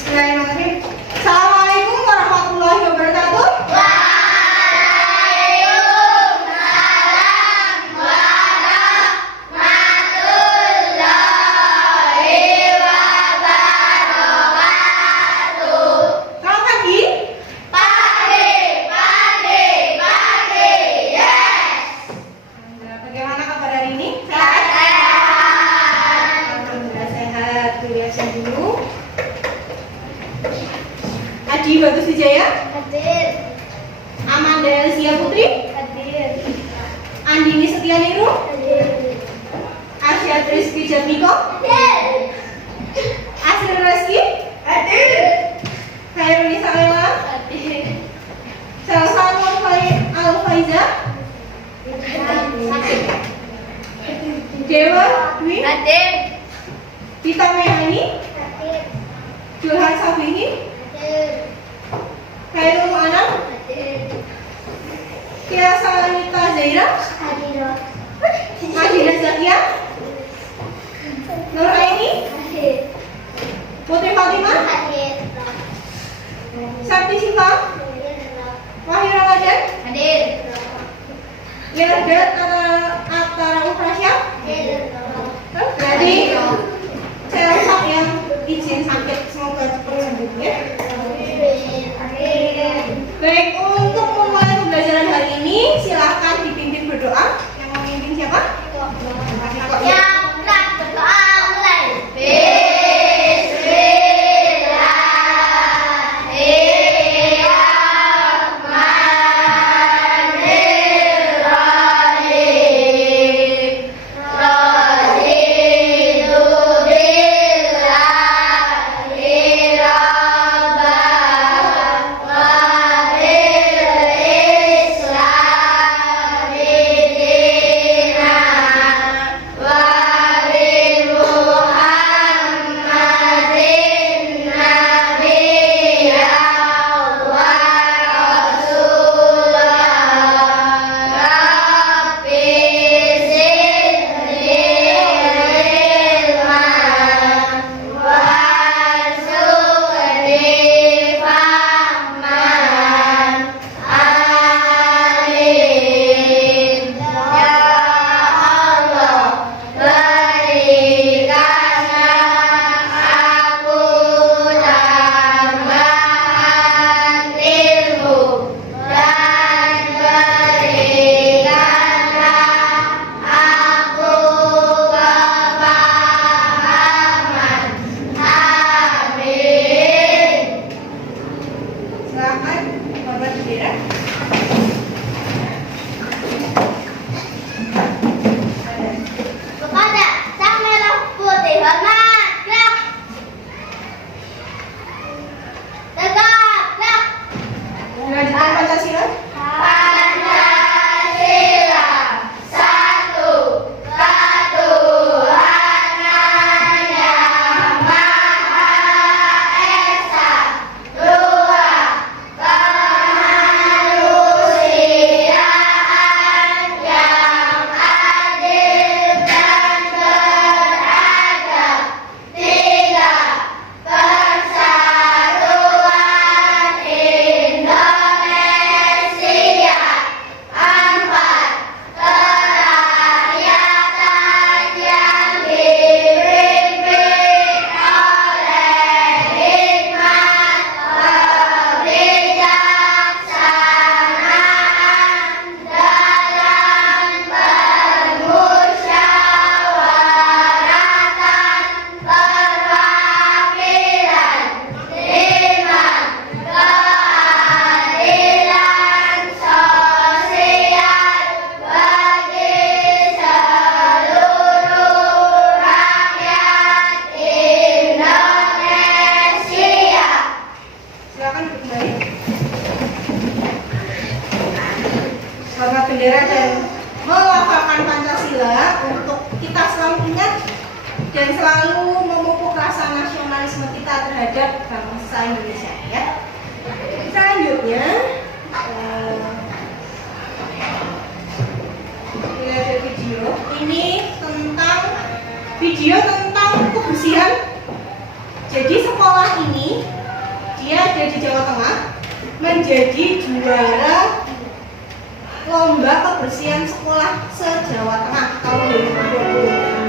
Bismillahirrahmanirrahim. Assalamualaikum warahmatullahi wabarakatuh. Adi Bagus Wijaya Hadir. Amanda Elsia Putri Hadir. Andini Setianiru Hadir. Asyad Rizky Jatmiko Hadir. Asri Reski Hadir. Khairunisa Lela Hadir. Salsa Nur Al-Faiza Dewa Dwi Hadir. Tita Mehani Hadir. Julhan Sabihi Hadir. Khairul Anam Hadir. Kia Salita Zaira Hadir. Madina Zakia Nur Aini Hadir. Putri Fatimah Hadir. Sakti Siva Wahyu Ramadan Hadir. Wirgat Antara Uprasya. Jadi Selsa yang izin sakit semoga cepat sembuh ya. Baik, untuk memulai pembelajaran hari ini silahkan dipimpin berdoa. Yang mau memimpin siapa? Iko, ya. Yang berat berdoa mulai. Silakan hormat bendera. Kepada Sang Merah Putih hormat. Gerak. Tegak. Gerak. Dilanjutkan Pancasila. Pancasila, satu ketuhanan yang Maha Esa, dua kemanusiaan yang adil dan beradab, tiga persatuan Indonesia, empat kerakyatan yang dipimpin oleh hikmat kebijaksanaan dalam permusyawaratan perwakilan, lima keadilan sosial bagi seluruh rakyat Indonesia. Silakan duduk kembali. Hormat bendera dan melafalkan Pancasila untuk kita selalu ingat dan selalu memupuk rasa nasionalisme kita terhadap bangsa Indonesia ya. Selanjutnya kita ada video. Ini tentang video tentang kebersihan. Jadi sekolah ini, dia ada di Jawa Tengah, menjadi juara lomba kebersihan sekolah se-Jawa Tengah tahun 2020.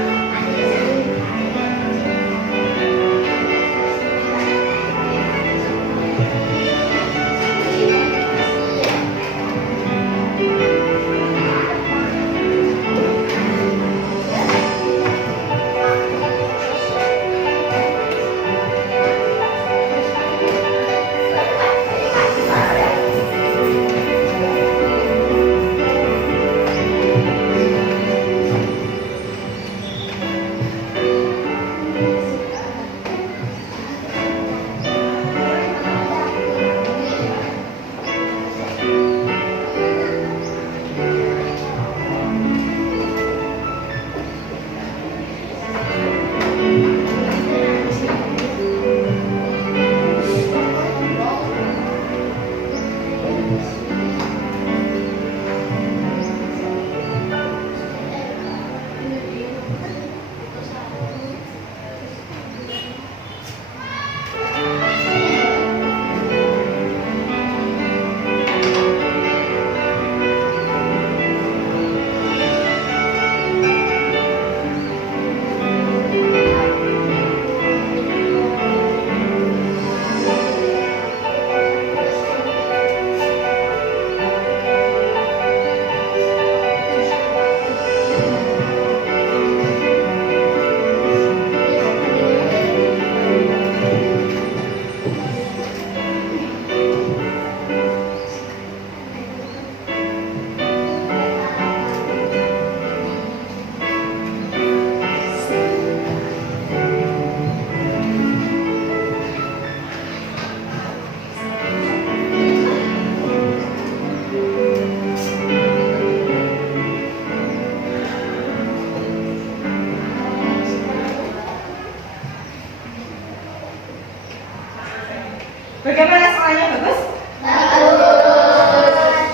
Bagaimana sekolahnya, bagus?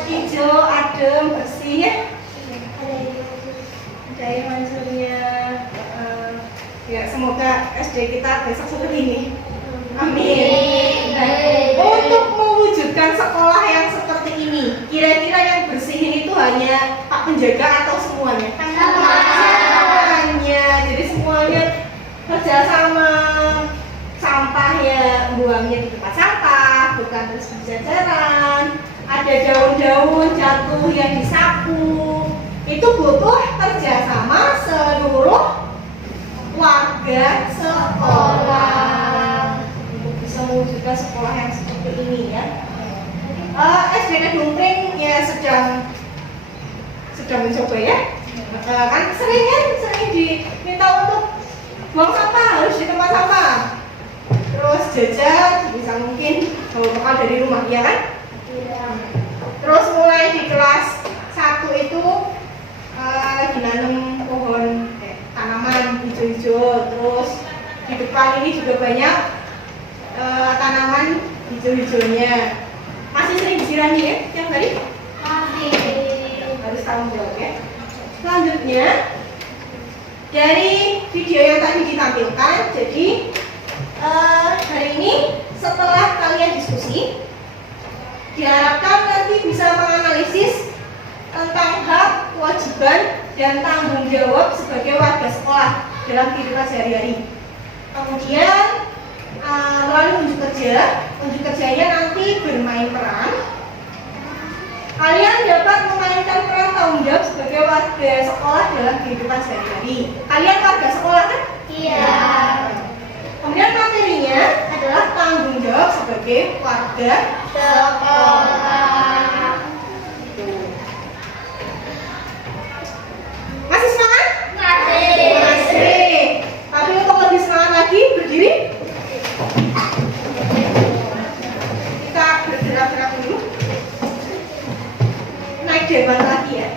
Hijau, adem, bersih ya? Ada air mancurnya. Ya, semoga SD kita besok seperti ini. Amin. Untuk mewujudkan sekolah yang seperti ini, kira-kira yang bersihin itu hanya Pak Penjaga atau semuanya? Semuanya. Jadi semuanya kerjasama. Sampah ya buangnya di tempat sampah, bukan terus berjajaran. Ada daun-daun jatuh yang disapu. Itu butuh kerjasama seluruh warga sekolah untuk bisa mewujudkan sekolah yang seperti ini ya. SD Kedungpring ya sedang mencoba ya. Kan sering diminta untuk buang sampah harus di tempat sampah. Terus jajan bisa mungkin bawa bekal dari rumah, ya kan? Iya. Terus mulai di kelas 1 itu lagi nanam pohon tanaman hijau-hijau. Terus di depan ini juga banyak tanaman hijau-hijaunya. Masih sering disirami ya tiap hari? Masih. Harus tanggung jawab ya. Selanjutnya dari video yang tadi ditampilkan, jadi hari ini setelah kalian diskusi, diharapkan nanti bisa menganalisis tentang hak, kewajiban, dan tanggung jawab sebagai warga sekolah dalam kehidupan sehari-hari. Kemudian melalui unjuk kerjanya nanti bermain peran. Kalian dapat memainkan peran tanggung jawab sebagai warga sekolah dalam kehidupan sehari-hari. Kalian warga sekolah kan? Iya. Kemudian materinya adalah tanggung jawab sebagai warga sekolah. Masih semangat? Masih. Tapi untuk lebih semangat lagi, berdiri. Kita bergerak-gerak dulu. Naik depan lagi ya.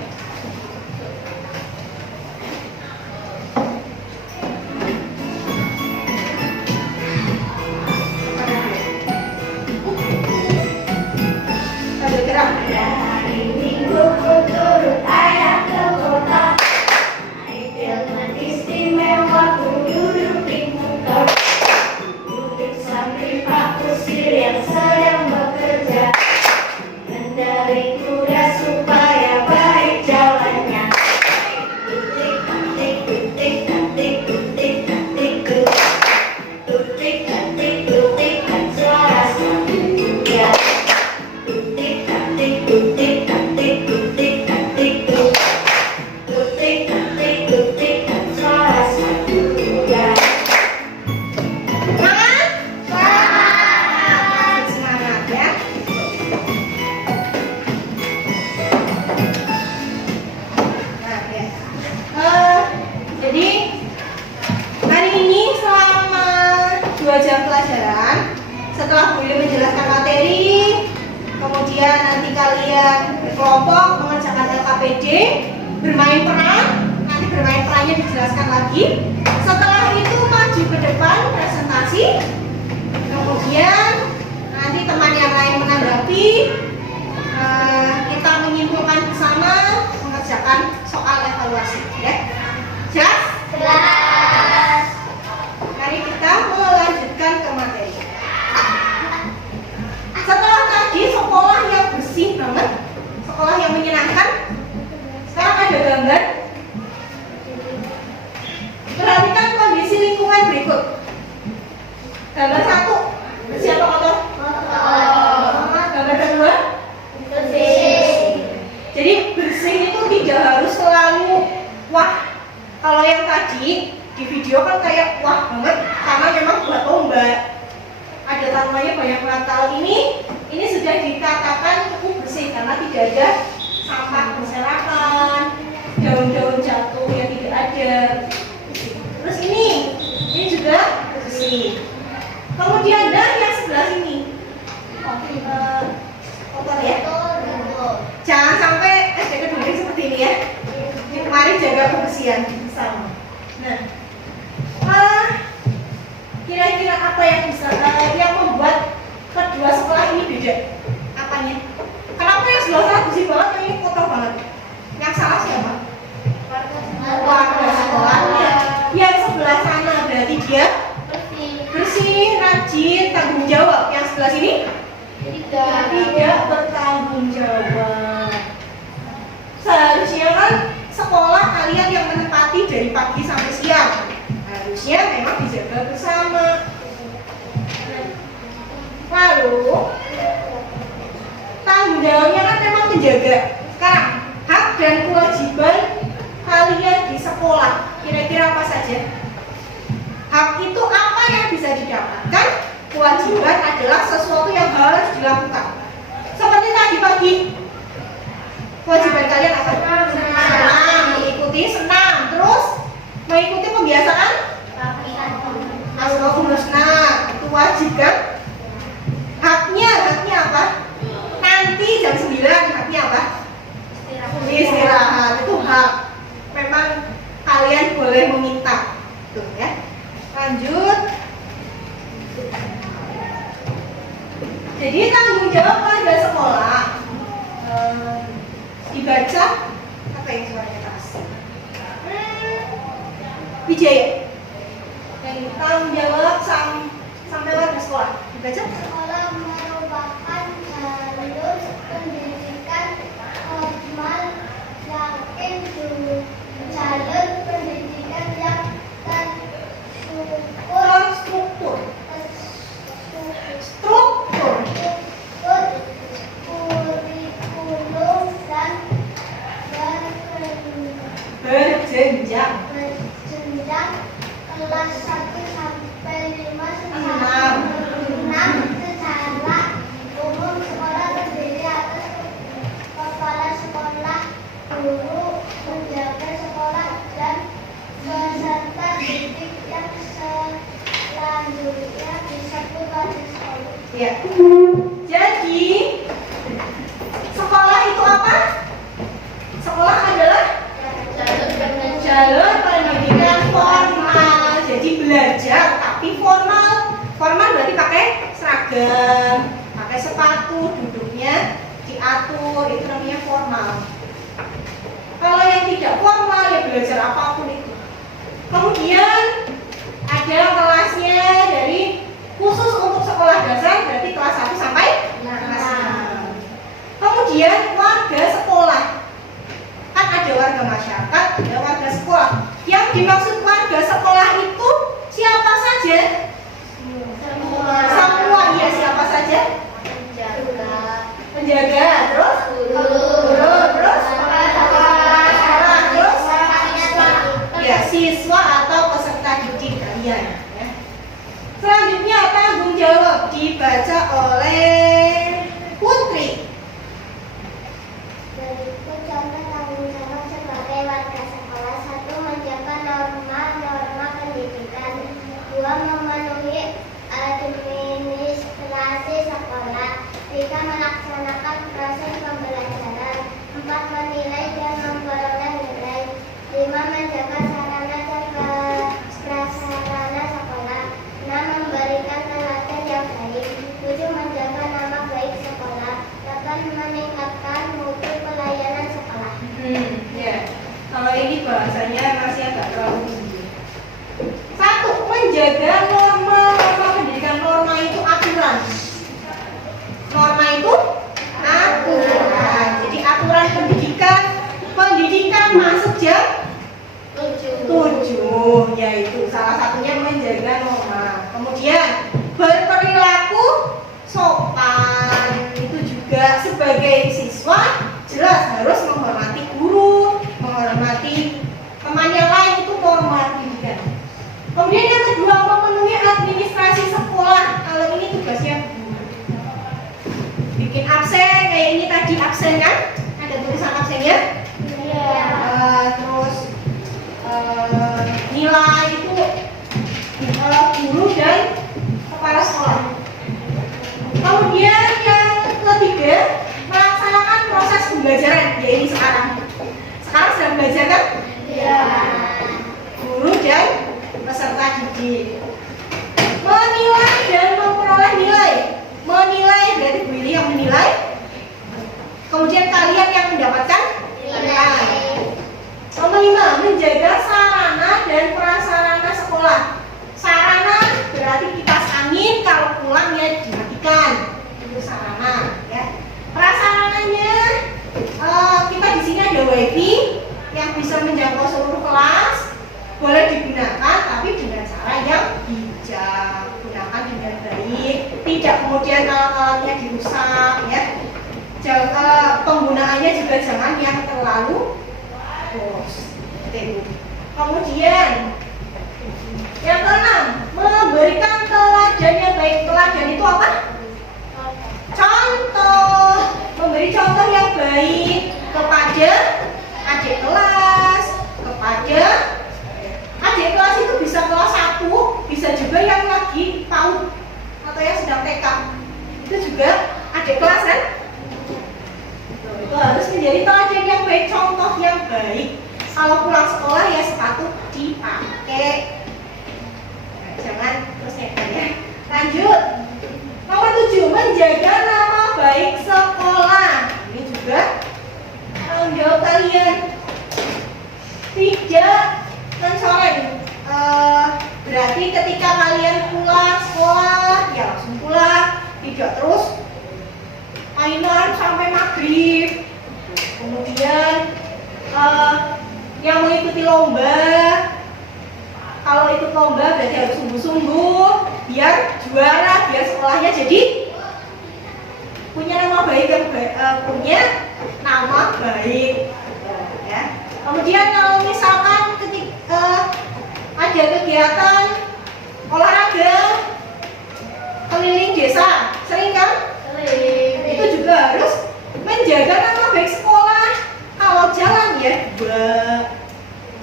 Kami Pak Kusir yang sedang bekerja mengendarai kuda supaya baik jalannya. Tutik tatik tutik tatik tutik tatik tutik tatik tutik kan suara satu kuda. Tutik tatik tutik tatik tutik tatik tutik tatik tutik kan suara satu kuda. Semangat ya. Nah, ya. Jadi hari ini selama 2 jam pelajaran, setelah Bu Lili menjelaskan materi, kemudian nanti kalian berkelompok mengerjakan LKPD, bermain peran, nanti bermain perannya dijelaskan lagi. Setelah itu maju ke depan presentasi, kemudian nanti teman yang lain menanggapi, kita menyimpulkan bersama mengerjakan soal evaluasi ya. Jas? Kelas. Mari kita melanjutkan ke materi. Setelah tadi sekolah yang bersih banget, sekolah yang menyenangkan, sekarang ada gambar. Perhatikan kondisi lingkungan berikut. Gambar 1, bersih atau kotor? Gambar 2, jadi bersih itu tidak harus selalu wah. Kalau yang tadi di video kan kayak wah banget karena memang buat lomba. Ada tanamannya banyak banget. Kalau ini sudah dikatakan cukup bersih karena tidak ada sampah berserakan, daun-daun jatuh yang tidak ada. Terus ini juga bersih. Kemudian yang sebelah sini kotor ya. Jangan sampai SD kedua seperti ini ya. Mari jaga kebersihan bersama. Nah, kira-kira apa yang bisa yang membuat kedua sekolah ini beda? Apanya? Kenapa yang sebelah sana bersih banget, yang ini kotor banget? Yang salah siapa? Warga sekolahnya. Yang sebelah sana berarti dia bersih, rajin, tanggung jawab. Yang sebelah sini tidak bertanggung jawab. Seharusnya kan sekolah kalian yang menempati dari pagi sampai siang harusnya memang dijaga bersama. Lalu tanggung jawabnya kan memang menjaga. Sekarang hak dan kewajiban kalian di sekolah kira-kira apa saja? Hak itu apa yang bisa didapatkan? Kewajiban adalah sesuatu yang harus dilakukan. Seperti tadi pagi, kewajiban kalian apa? Senang, mengikuti senam, terus mengikuti kebiasaan Asmaul Husna, itu wajib kan? Haknya apa? Nanti jam 9 haknya apa? Istirahat, itu hak. Memang kalian boleh meminta, tuh ya. Lanjut. Jadi tanggung jawab pada sekolah dibaca apa yang suaranya keras? Wijaya. Yang tanggung jawab sampai warga sekolah dibaca. Sekolah merupakan jalur pendidikan formal jalur pendidikan yang Struktur. kurikulum dan Berjenjang. kelas 1 sampai 5 Enam. secara umum sekolah terdiri atas kepala sekolah, guru, penjaga sekolah, dan peserta didik yang selanjutnya disebut wali sekolah. Ya. Jadi sekolah itu apa? Sekolah adalah jalur pendidikan formal. Jadi belajar tapi formal. Formal berarti pakai seragam, pakai sepatu, duduknya diatur, itu namanya formal. Kalau yang tidak formal ya belajar apapun itu. Kemudian ada kelasnya dari khusus untuk Semua, ya siapa saja? Penjaga, terus? Guru, terus? Sekolah, terus? Ya, siswa atau peserta didik kalian. Ya. Selanjutnya tanggung jawab dibaca oleh Putri. Berikut contoh tanggung jawab sebagai warga sekolah. 1. Menjaga norma-norma pendidikan. 2. Memenuhi administrasi sekolah. 3. Melaksanakan proses pembelajaran. 4. Menilai dan memperoleh nilai. 5. Menjaga sarana dan prasarana sekolah. 6. Memberikan teladan yang baik. 7. Menjaga nama baik sekolah. 8. Meningkatkan mutu pelayanan sekolah. Ya. Kalau ini bahasanya masih agak terlalu tinggi. 1. Menjaga norma pendidikan. Norma itu aturan. Norma itu aturan. Jadi aturan pendidikan. Pendidikan masuk jam 7, yaitu salah satunya menjaga norma. Kemudian berperilaku sopan. Itu juga sebagai siswa jelas harus menghormati guru, menghormati teman yang lain, itu norma pendidikan. Kemudian yang kedua, memenuhi administrasi sekolah. Kalau ini tugasnya guru. Bikin absen, kayak ini tadi absen kan? Ada tulisan absennya? Terus nilai itu guru dan kepala sekolah. Kemudian yang ketiga, melaksanakan proses pembelajaran. Ya ini sekarang sedang belajar kan? Ya. Guru dan peserta didik. Menilai dan memperoleh nilai. Menilai berarti Bu Ili yang menilai. Kemudian kalian yang mendapatkan nilai. Nomor 5, menjaga sarana dan prasarana sekolah. Sarana berarti kipas angin, kalau pulang ya dimatikan. Itu sarana, ya. Prasarananya kita di sini ada WiFi yang bisa menjangkau seluruh kelas. Boleh digunakan tapi dengan cara yang bijak. Gunakan dengan baik, tidak kemudian alat-alatnya dirusak, ya. Penggunaannya juga jangan yang terlalu boros. Kemudian yang keenam, memberikan teladan yang baik. Teladan itu apa? Contoh. Memberi contoh yang baik kepada adik kelas, kepada adik kelas itu bisa kelas 1, bisa juga yang lagi PAUD atau yang sedang TK. Itu juga adik kelas kan? Itu harus menjadi teladan yang baik, contoh yang baik. Kalau pulang sekolah ya sepatu dipakai. Nah, jangan terus nekat ya. Lanjut. Nomor 7, menjaga nama baik sekolah. Ini juga tanggung jawab kalian. Tidak mencoreng. Berarti ketika kalian pulang sekolah ya langsung pulang, tidak terus mainan sampai maghrib. Kemudian yang mengikuti lomba, kalau ikut lomba berarti harus sungguh-sungguh biar juara, biar sekolahnya jadi punya nama baik, yang punya nama baik, ya. Kemudian kalau misalkan ketika ada kegiatan olahraga keliling desa, sering kan? Sering. Itu juga harus menjaga nama baik sekolah. Kalau jalan ya,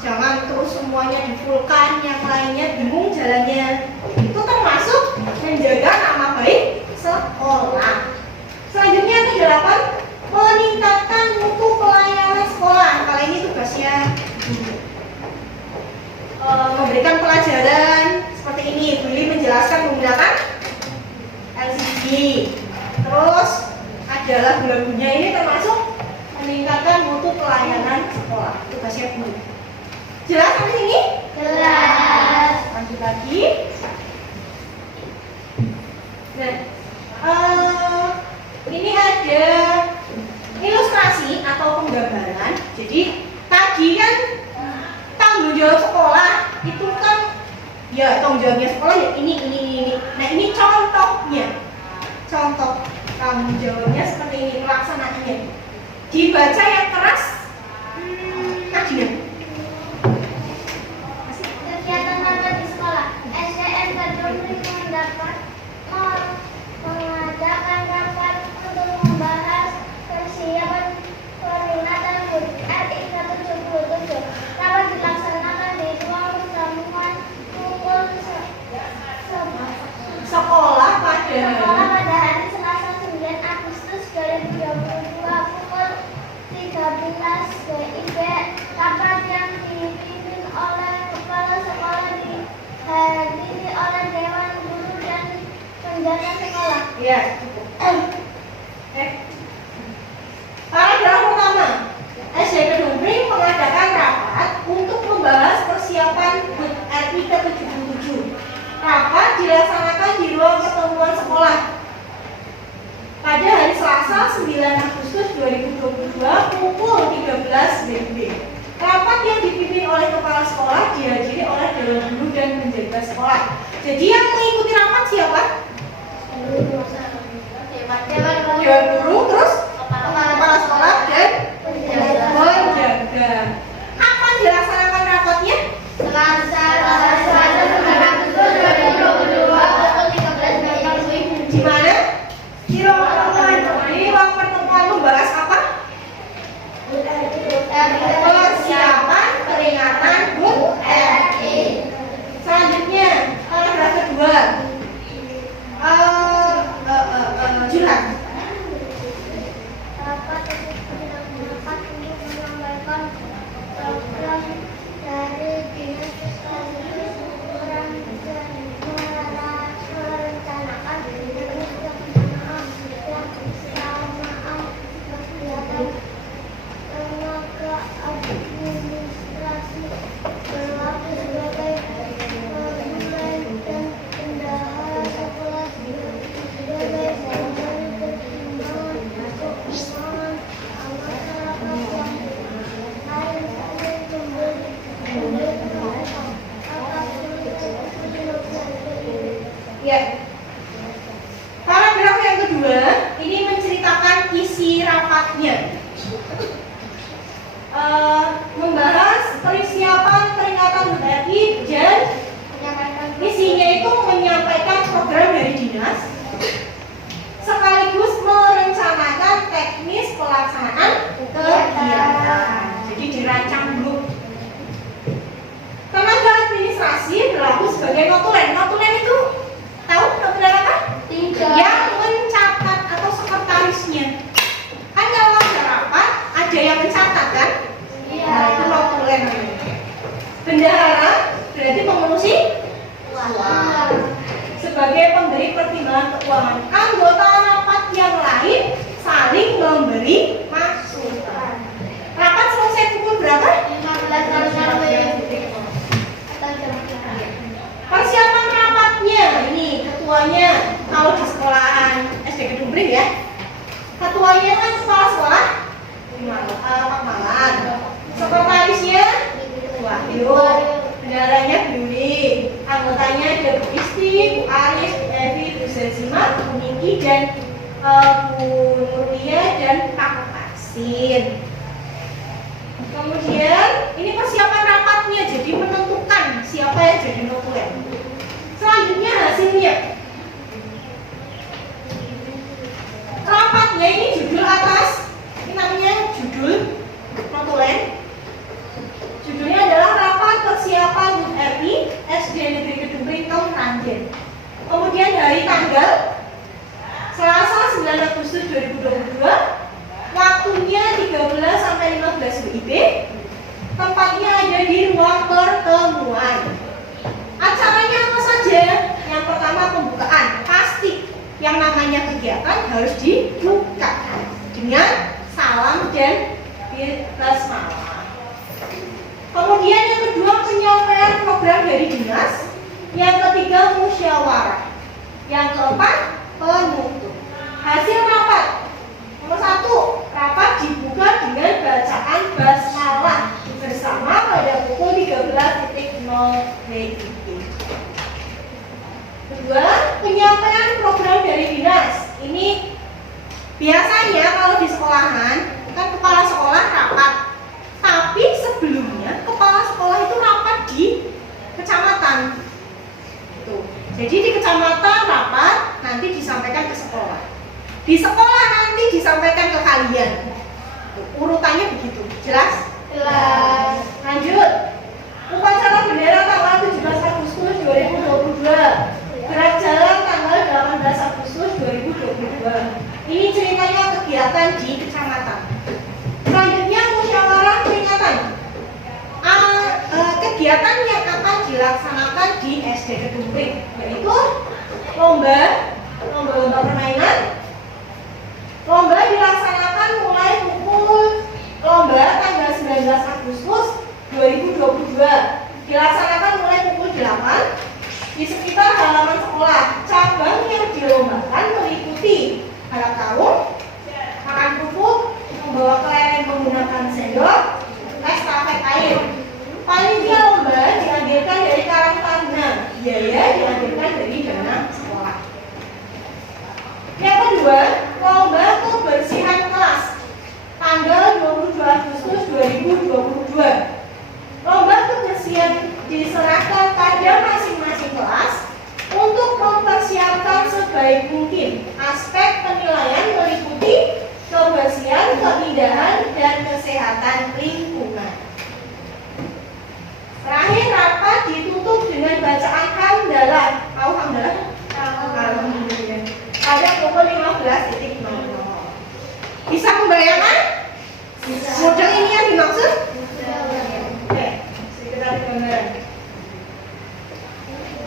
jangan terus semuanya difulkan, yang lainnya bingung jalannya. Itu termasuk menjaga nama baik sekolah. Selanjutnya yang ke-8, meningkatkan mutu pelayanan sekolah. Kali ini tugasnya memberikan pelajaran seperti ini. Billy menjelaskan menggunakan LCD. Terus ada lagu-lagunya, ini termasuk meningkatkan mutu pelayanan sekolah. Tugasnya Bu. Jelas sampai sini? Jelas. Lanjut lagi. Nah, ini ada ilustrasi atau penggambaran. Jadi tadi kan tanggung jawab sekolah itu kan Ya, tanggung jawabnya sekolah ya ini. Nah, ini contohnya. Contoh tanggung jawabnya seperti ini pelaksanaannya. Dibaca yang keras. Kajian. Kegiatan apa di sekolah? SDN Kedung mendapat mengadakan rapat untuk membahas persiapan peringatan HUT RI ke-77. Rapat dilaksanakan di ruang pertemuan pukul Sekolah pada hari Selasa 9 Agustus 2022 pukul 13 WIB. Rapat yang dipimpin oleh kepala sekolah dihadiri oleh dewan guru dan penjaga sekolah. ya, cukup. Paragraf pertama. SD Kedung Pring mengadakan rapat untuk membahas persiapan HUT RI ke-77. Rapat dilaksanakan di ruang pertemuan sekolah pada hari Selasa 9 Agustus 2022 pukul 13 WIB. Rapat yang dipimpin oleh kepala sekolah dihadiri oleh dewan guru dan penjaga sekolah. Jadi yang mengikuti rapat siapa? Dewan guru, terus kepala sekolah dan penjaga. Kapan dilaksanakan rapatnya? Selasa 9 Agustus 2022 pukul 13 WIB. Di mana? Di ruang pertemuan. Di ruang pertemuan membahas apa? Persiapan peringatan HUT RI. Selanjutnya, paragraf kedua. Julan. Rapat untuk menyampaikan program dari dinas kurang merencanakan kegiatan tenaga administrasi berlaku sebagai pemulai dan bendahara sekolah sebagai pemberi pertimbangan keuangan masyarakat yang lain saling memberi Ya. Paragraf yang kedua ini menceritakan isi rapatnya. Membahas persiapan peringatan HUT RI dan isinya itu menyampaikan program dari dinas sekaligus merencanakan teknis pelaksanaan kegiatan. Jadi dirancang dulu. Tenaga administrasi berlaku sebagai notulen. Notulen itu tahu notulen apa? Yang mencatat atau sekretarisnya. Kan kalau ada rapat ada yang mencatat kan? Nah, itu notulen. Bendahara berarti pengurusi keuangan. Sebagai pemberi pertimbangan keuangan. Anggota rapat yang lain saling memberi masukan. Rapat selesai pukul berapa? 15.00. Persiapan rapatnya ini ketuanya kalau di sekolahan SD Kedung Pring ya. Ketuanya kan kepala sekolah Pak Malan. Sekretarisnya Wahyu, bendaharanya Bruli, anggotanya ada Bu Isti, Bu Aris, Bu Evi, Bu Zazima, Bu Niki dan Bu Nuria dan Pak Kasin. Kemudian ini persiapan rapatnya, jadi menentukan siapa yang jadi notulen. Selanjutnya hasilnya. Rapatnya ini judul atas, ini namanya judul notulen. Judulnya adalah Rapat Persiapan HUT RI SD Negeri Kedung Pring Ranjen. Kemudian hari tanggal Selasa 9 Agustus 2022. Waktunya 13 sampai 15 WIB. Tempatnya ada di ruang pertemuan. Acaranya apa saja? Yang pertama pembukaan. Pasti yang namanya kegiatan harus dibuka dengan salam dan basmalah. Kemudian yang kedua penyampaian program dari dinas. Yang ketiga musyawarah. Yang keempat penutup. Hasil rapat. Nomor 1, rapat dibuka dengan bacaan basmalah bersama pada pukul 13.00 WIB. Di sekolah nanti disampaikan ke kalian. Urutannya begitu. Jelas? Jelas. Lanjut. Upacara bendera tanggal 17 Agustus 2022. Gerak jalan tanggal 18 Agustus 2022. Ini ceritanya kegiatan di kecamatan. Selanjutnya musyawarah peringatan. Kegiatan yang akan dilaksanakan di SD Kedungpring yaitu lomba permainan. Lomba dilaksanakan mulai lomba tanggal 19 Agustus 2022 dilaksanakan mulai pukul 8 di sekitar halaman sekolah. Cabang yang dilombakan meliputi balap karung, makan kerupuk, membawa kelereng menggunakan sendok, estafet air. Panitia lomba dihadirkan dari Karang Taruna, biaya dihadirkan dari dana sekolah. Yang kedua, lomba kebersihan kelas tanggal 22 Agustus 2022. Lomba kebersihan diserahkan pada masing-masing kelas untuk mempersiapkan sebaik mungkin. Aspek penilaian meliputi kebersihan, keindahan, dan kesehatan lingkungan. Terakhir, rapat ditutup dengan bacaan hamdalah. Tahu hamdalah? Alhamdulillah. Pada pukul 15.00. Bisa membayangkan? Model ini yang dimaksud? Oke, sekitar gambaran.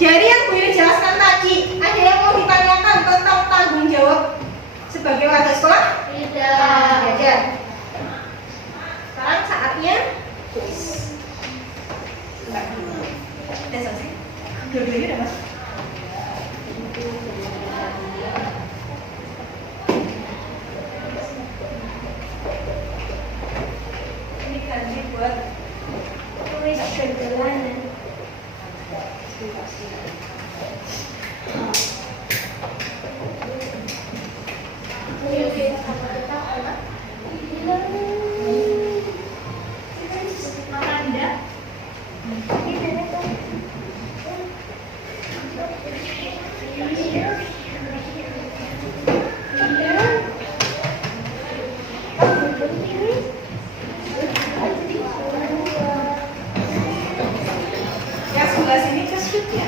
Dari yang Bu Yuli jelaskan tadi, ada yang mau ditanyakan tentang tanggung jawab sebagai warga sekolah? Tidak. Ada. Sekarang saatnya kuis. Udah selesai? Dua-duanya udah masuk? Ini kanji buat Kuis perjalanan. yang sebelah sini ke shoot ya?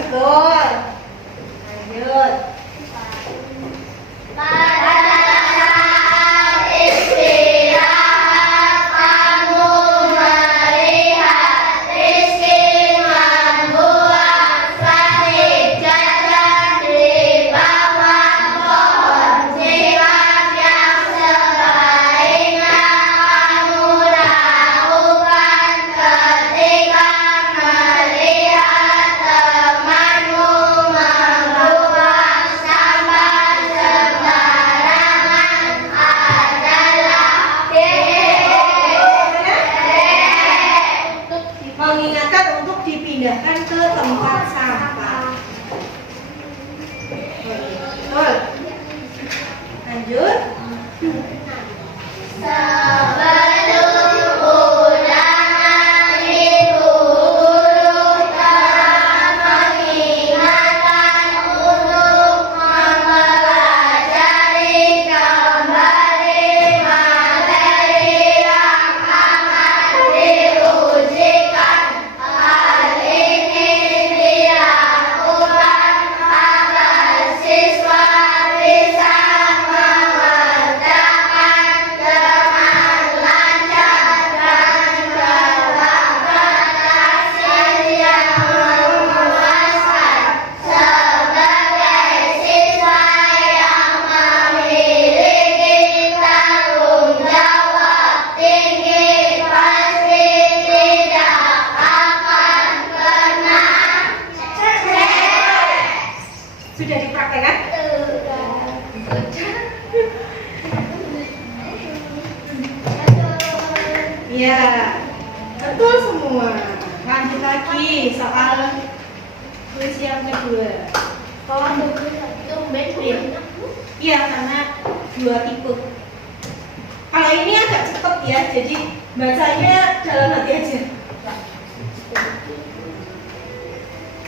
betul. Lanjut. Pada saat istirahat kamu melihat Rizky membuang sajadah di bawah pohon. Sikap yang sebaiknya kamu lakukan ketika melihat temanmu membuang sampah sembarangan adalah Mengingatkan untuk dipindahkan ke tempat sampah. Betul. Lanjut. sebelum ulangan itu guru telah mengingatkan untuk mempelajari kembali materi yang akan diujikan. Hal ini dilakukan agar siswa bisa mengerjakan dengan lancar dan berkeberhasilan yang memuaskan. Sebagai siswa yang memiliki tanggung jawab tinggi, pasti tidak akan pernah Sudah dipraktekkan? Iya. Betul semua. Lanjut lagi soal kuis yang kedua. Iya, karena dua tipe. Kalau ini agak cepet ya, jadi bacanya dalam hati aja.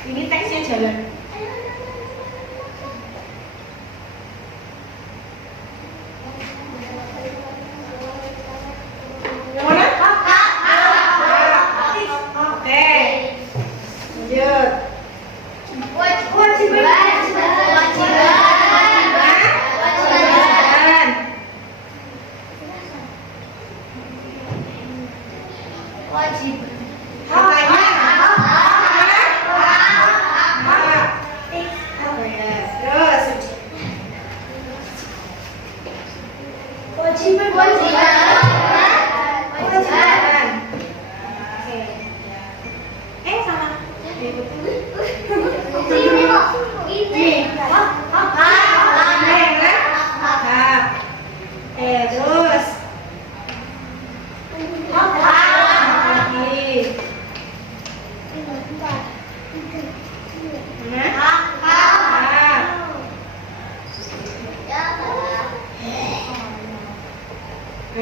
Ini teksnya jalan. Yang mana? Oke. Lanjut. Kewajiban. Katanya. Oh ya. Terus. Kewajiban.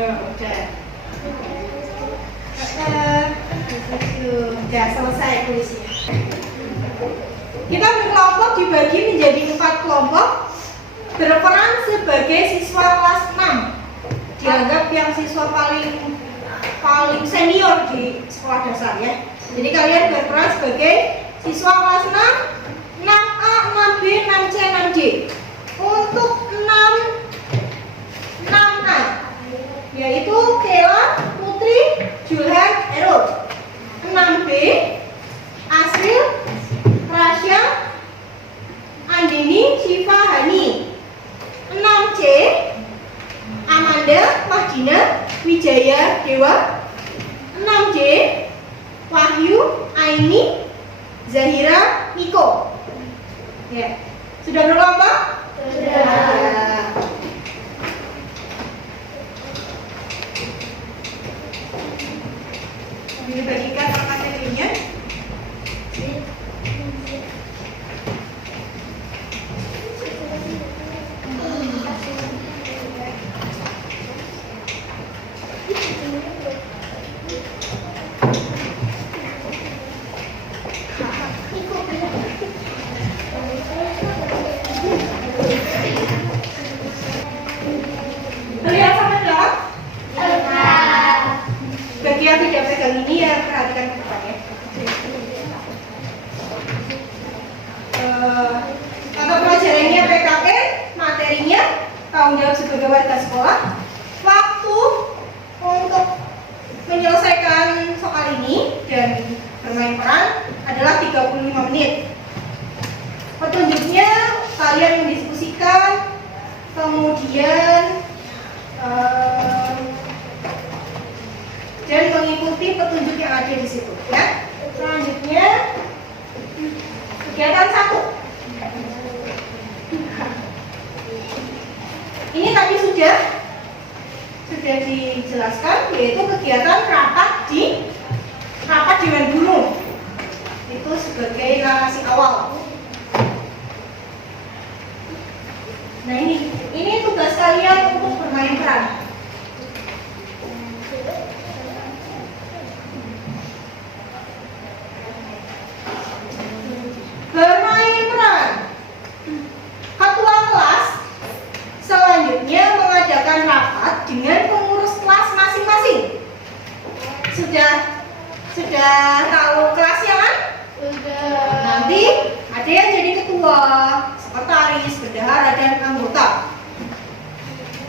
Oke. Sama. Terus lagi. Udah selesai kuisnya. Kita berkelompok dibagi menjadi 4 kelompok, berperan sebagai siswa kelas 6. Dianggap yang siswa paling senior di sekolah dasar ya. Jadi kalian berperan sebagai siswa kelas 6, 6A, 6B, 6C, 6D. Untuk 6A yaitu Kela, Putri, Julhan, Erul. 6B Asril, Rasya, Andini, Syifa, Hani. 6C Amanda, Mahdina, Wijaya, Dewa. 6J Wahyu, Aini, Zahira, Niko. Ya. Sudah berkelompok? Sudah. Dibagikan materinya. Terlihat sama jelas? Bagi yang tidak pegang ini ya perhatikan tanggung jawab sebagai warga sekolah. Waktu untuk menyelesaikan soal ini dan bermain peran adalah 35 menit. Petunjuknya kalian mendiskusikan, kemudian dan mengikuti petunjuk yang ada di situ, ya. Selanjutnya kegiatan 1. Ini tadi sudah dijelaskan, yaitu kegiatan rapat Dewan Gunung. Itu sebagai narasi awal. Nah, ini tugas kalian untuk bermain peran. Bermain peran. Ketua kelas selanjutnya mengadakan rapat dengan pengurus kelas masing-masing. Sudah tahu kelasnya kan? Sudah. Nanti ada yang jadi ketua, sekretaris, bendahara, dan anggota.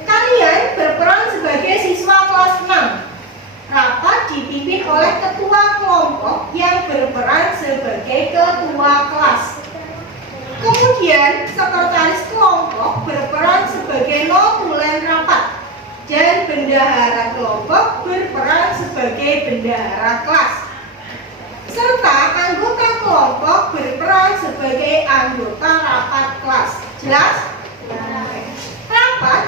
Kalian berperan sebagai siswa kelas 6. Rapat dipimpin oleh ketua kelompok yang berperan sebagai ketua kelas. Kemudian sekretaris kelompok berperan sebagai notulen rapat dan bendahara kelompok berperan sebagai bendahara kelas. Serta anggota kelompok berperan sebagai anggota rapat kelas. Jelas? Rapat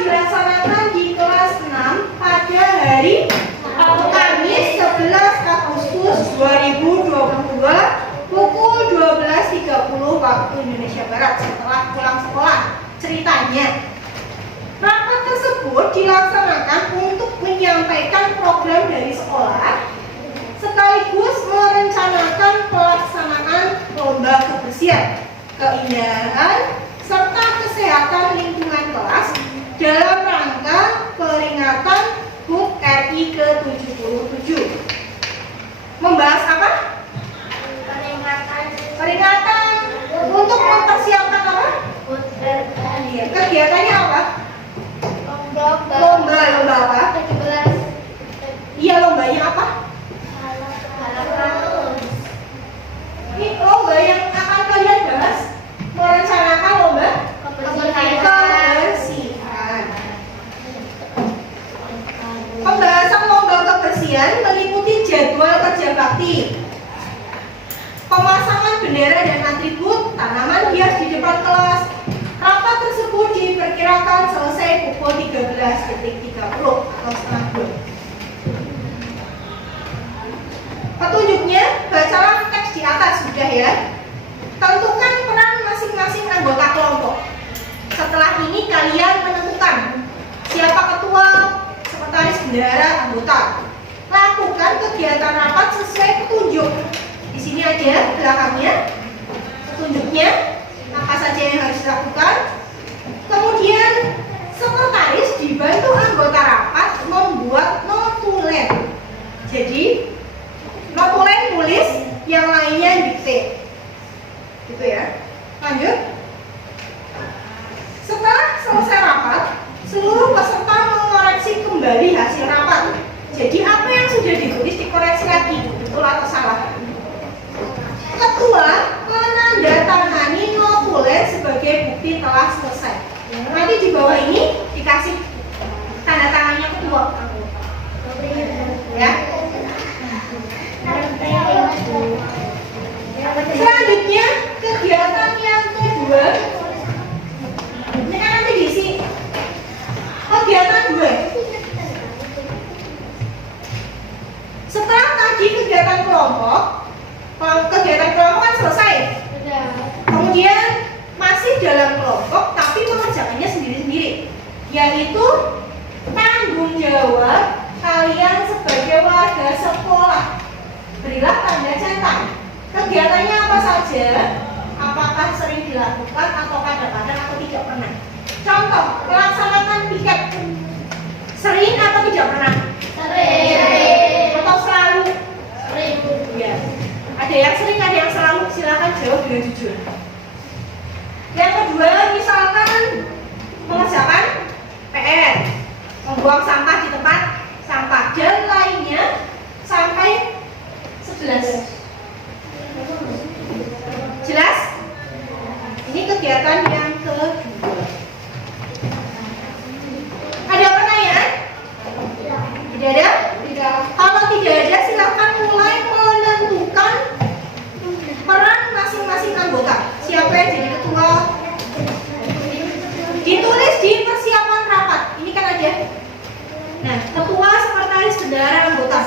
dilaksanakan di kelas 6 pada hari Kamis 11 Agustus 2022 pukul 12.30 waktu Indonesia Barat setelah pulang sekolah. Ceritanya, rapat tersebut dilaksanakan untuk menyampaikan program dari sekolah sekaligus merencanakan pelaksanaan lomba kebersihan, keindahan, serta kesehatan lingkungan kelas dalam rangka peringatan HUT RI ke-77. Membahas apa? Peringatan untuk mempersiapkan apa? Kegiatannya apa? Lomba apa? Iya, lombanya apa? Ini lomba yang akan kalian bahas. Merencanakan lomba kebersihan. Pembahasan lomba kebersihan meliputi jadwal kerja bakti, pemasangan bendera dan atribut, tanaman hias di depan kelas. Rapat tersebut diperkirakan selesai pukul 13.30 atau setengah 2. Petunjuknya, bacalah teks di atas sudah ya. Tentukan peran masing-masing anggota kelompok. Setelah ini kalian menentukan siapa ketua, sekretaris, bendahara, anggota. Lakukan kegiatan rapat sesuai petunjuk. Di sini aja belakangnya petunjuknya, apa saja yang harus dilakukan. Kemudian sekretaris dibantu anggota rapat membuat notulen. Jadi notulen nulis, yang lainnya dikte. Gitu ya. Lanjut. Setelah selesai rapat, seluruh peserta mengoreksi kembali hasil rapat. Jadi apa yang sudah ditulis dikoreksi lagi, betul atau salah. Ketua menandatangani notulen sebagai bukti telah selesai. Nanti di bawah ini dikasih tanda tangannya ketua. Ya. Selanjutnya kegiatan yang kedua. Ini kan nanti diisi. Kegiatan 2. Setelah tadi kegiatan kelompok kan selesai. Kemudian masih dalam kelompok tapi mengerjakannya sendiri-sendiri, yaitu tanggung jawab kalian sebagai warga sekolah. Berilah tanda centang. Kegiatannya apa saja? Apakah sering dilakukan atau kadang-kadang atau tidak pernah? Contoh, melaksanakan piket. Sering atau tidak pernah? Sering. Atau selalu? Sering. Ya. Ada yang sering, ada yang selalu. Silakan jawab dengan jujur. Yang kedua, misalkan mengerjakan PR, membuang sampah di tempat sampah dan lainnya sampai 11. Jelas? Ini kegiatan yang kedua. Ada pertanyaan? Tidak ada? Tidak. Kalau tidak ada, silakan mulai menentukan peran masing-masing anggota. Siapa yang jadi ketua? Ditulis di persiapan rapat. Ini kan ada. Nah, ketua, sekretaris, bendahara, anggota.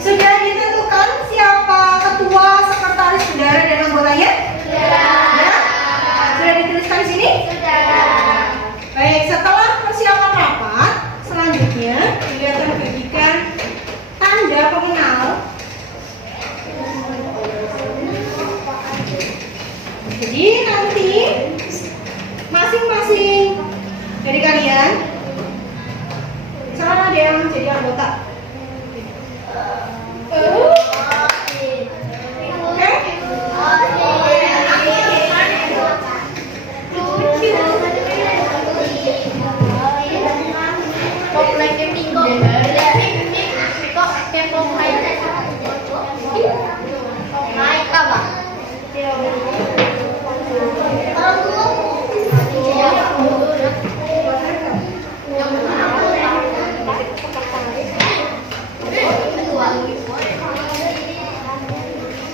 Sudah ditentukan siapa ketua, sekretaris, bendahara, dan anggotanya? Ya. Sudah dituliskan di sini? Baik, setelah persiapan rapat, selanjutnya beliau akan bagikan tanda pengenal. Jadi nanti masing-masing dari kalian, misalkan ada yang jadi anggota.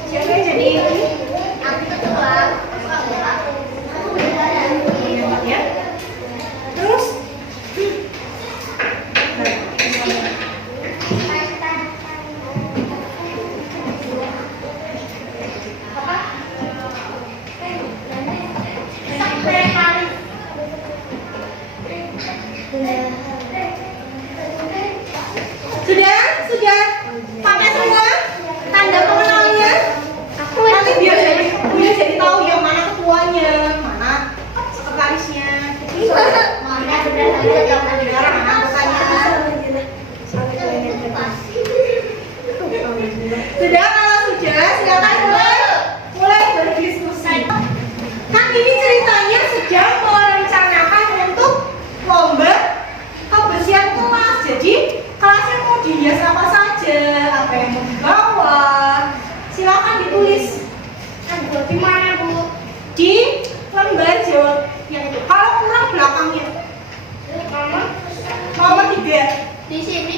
Siapa yang jadi ini? Aku ketua. Ya. Terus sudah pakai semua tanda pengenalnya. Nanti biar jadi tahu yang mana ketuanya, mana sekretarisnya, mana bendahara, mana anggotanya. Sudah, kalau sudah silakan mulai berdiskusi. Kan ini ceritanya sedang merencanakan untuk lomba kebersihan kelas. Jadi kelas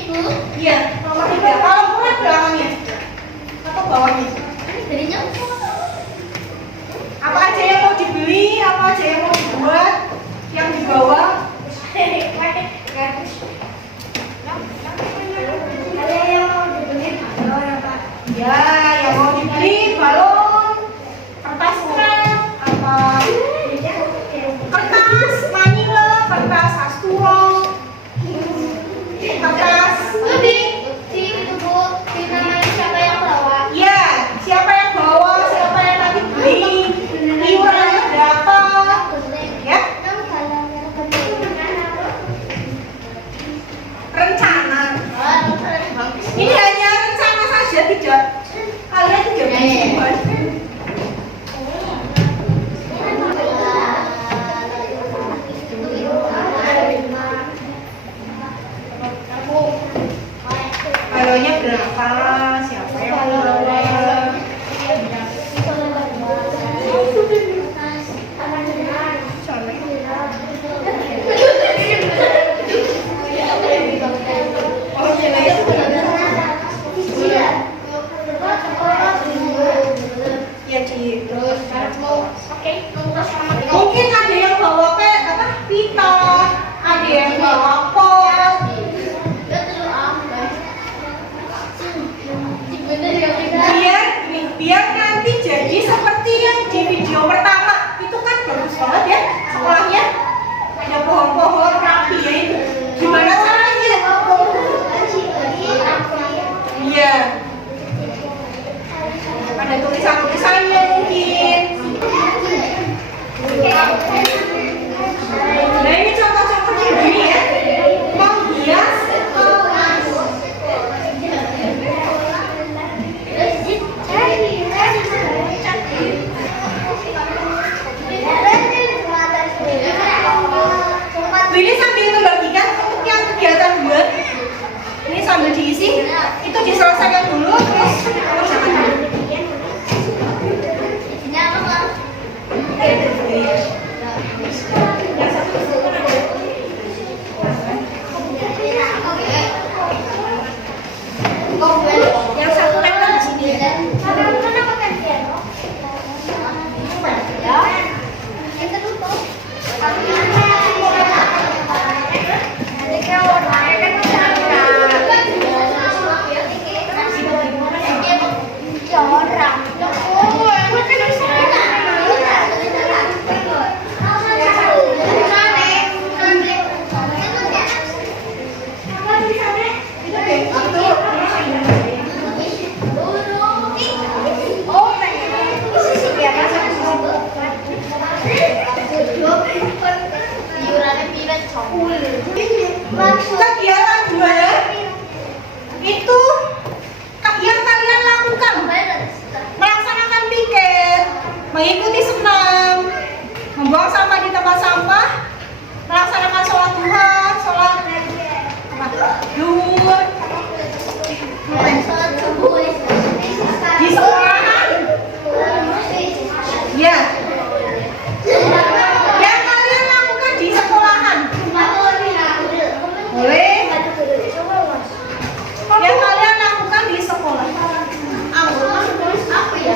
ibu. Iya, nomor 3. Kalau murah belakangnya atau bawahnya? Belinya Apa aja yang mau dibeli, apa aja yang mau dibuat, yang di bawah? ada yang mau dibeli balon apa? Ya, yang mau dibeli balon, kertas krem, apa kertas manila, kertas asturo, kertas puding. Si itu bu, si namanya siapa yang bawa? Ya, siapa yang bawa, siapa yang nanti beli, iurannya berapa, ya? Yang balonnya bagaimana? Rencana. Ini hanya rencana saja, tidak kalian tidak bisa buat. Balonnya berapa? Siapa yang bawa? Oh, nilai ya di terus. Mungkin ada yang bawa pita, ada yang bawa pot. Biar nanti jadi seperti yang di video pertama. Itu kan bagus banget ya sekolahnya. Ada pohon-pohon rapi ya itu. Gimana caranya? Iya. Ada tulisan-tulisannya mungkin. Nah ini contoh-contohnya begini ya. Menghias kelas. Ini sambil membagikan untuk yang kegiatan 2. Ini sambil diisi. Itu diselesaikan dulu terus kerjakan dulu. Yang satu yang satu tempel di sini. Kegiatan 2 itu yang kalian lakukan melaksanakan piket, mengikuti senam, membuang sampah di tempat sampah, melaksanakan sholat duha, sholat duhur di sekolahan. Ya, yang kalian lakukan di sekolahan boleh. Yang kalian lakukan di sekolah. Apa ya?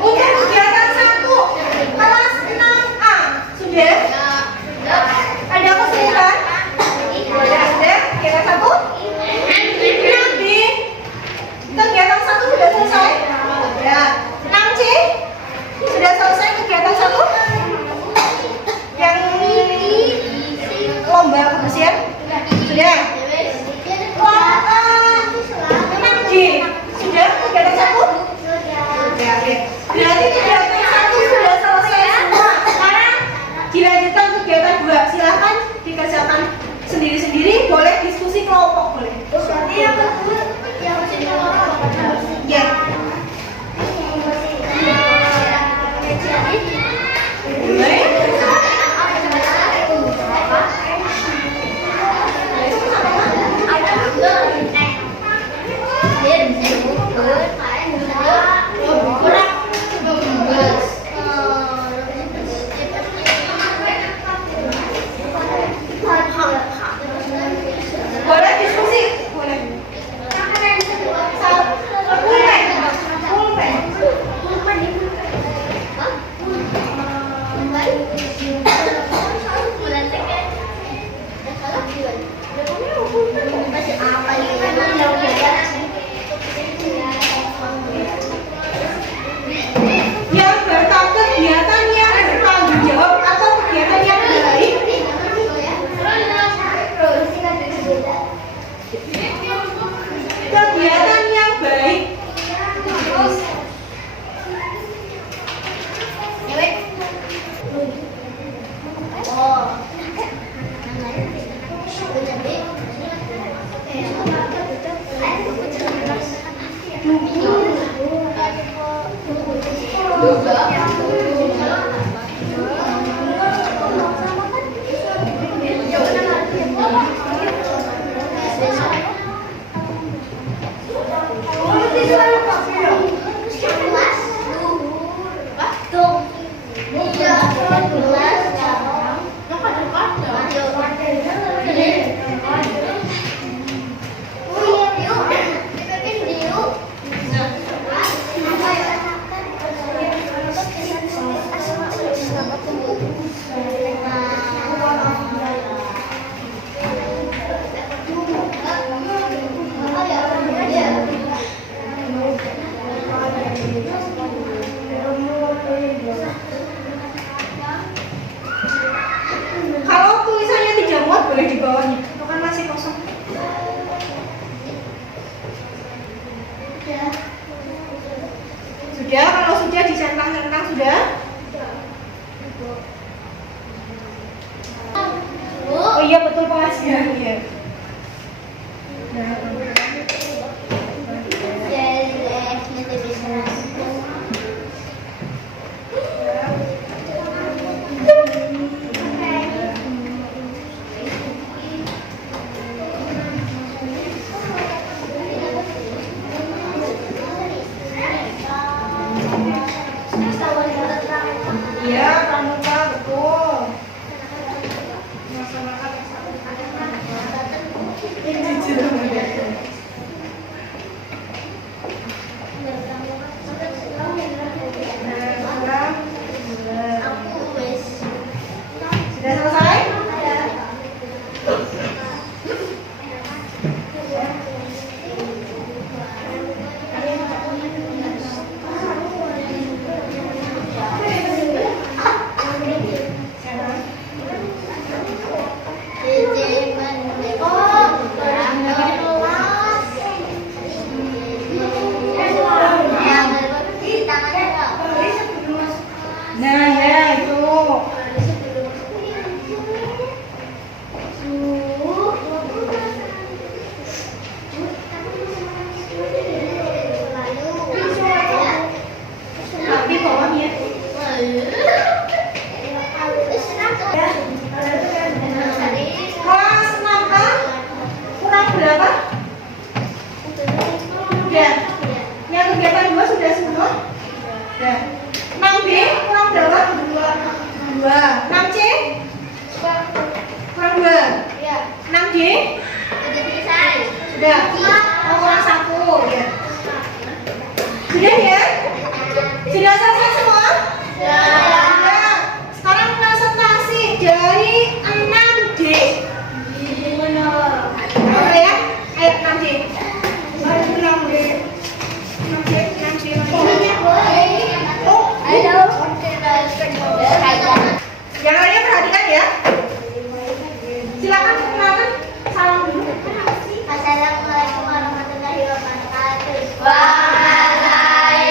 Untuk kegiatan 1 kelas 6A sudah? Ada kesulitan? Sudah? Kegiatan 1? Nanti kegiatan 1 sudah selesai? Ya. 6C sudah selesai kegiatan 1? Yang lomba kebersihan? Sudah? 6G sudah kegiatan 1? Ya, oke. Berarti kegiatan 1 sudah selesai semua. Sekarang dilanjutkan kegiatan 2. Silahkan dikerjakan sendiri-sendiri, boleh diskusi kelompok boleh. kegiatan yang baik. Kalau tulisannya tidak muat boleh di bawahnya. Itu kan masih kosong. Sudah, kalau sudah dicentang-centang sudah. Oh iya betul pengajian ya. Iya, pramuka betul. Masyarakat sudah selesai? Nah ya itu. Tapi bawahnya. Kelas 6A kurang berapa? Ya. Yang kegiatan 2 sudah semua? Ya. 6B kurang berapa? 2. 6C? Kurang 2. 6D? Sudah. Oh, kurang 1 ya. Sudah ya? Sudah selesai semua? Sudah. Sekarang presentasi dari 6D. Oke ya? Ayo 6D. 6D. 6D. 6D. Oh, yang lainnya perhatikan ya. Silakan perkenalkan. Salam dulu. Assalamualaikum warahmatullahi wabarakatuh. Waalaikumsalam.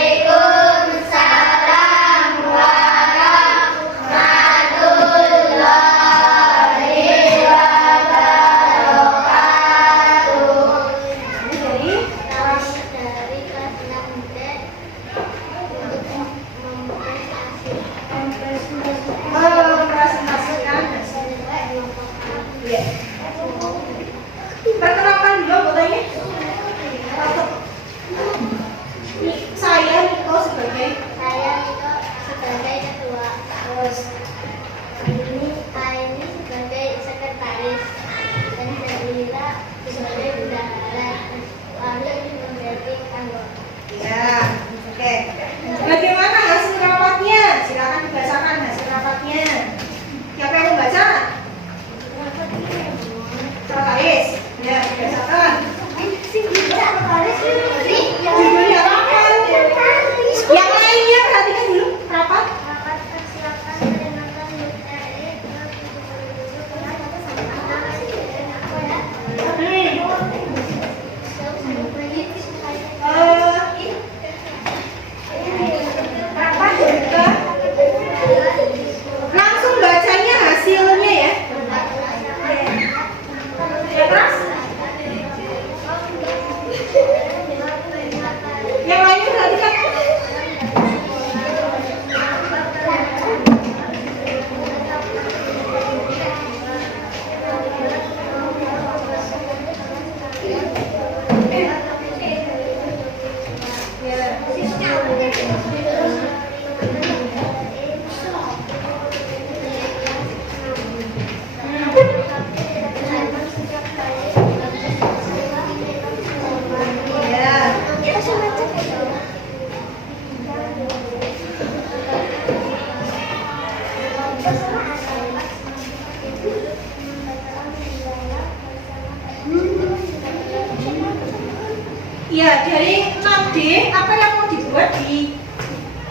Iya, dari 6D apa yang mau dibuat di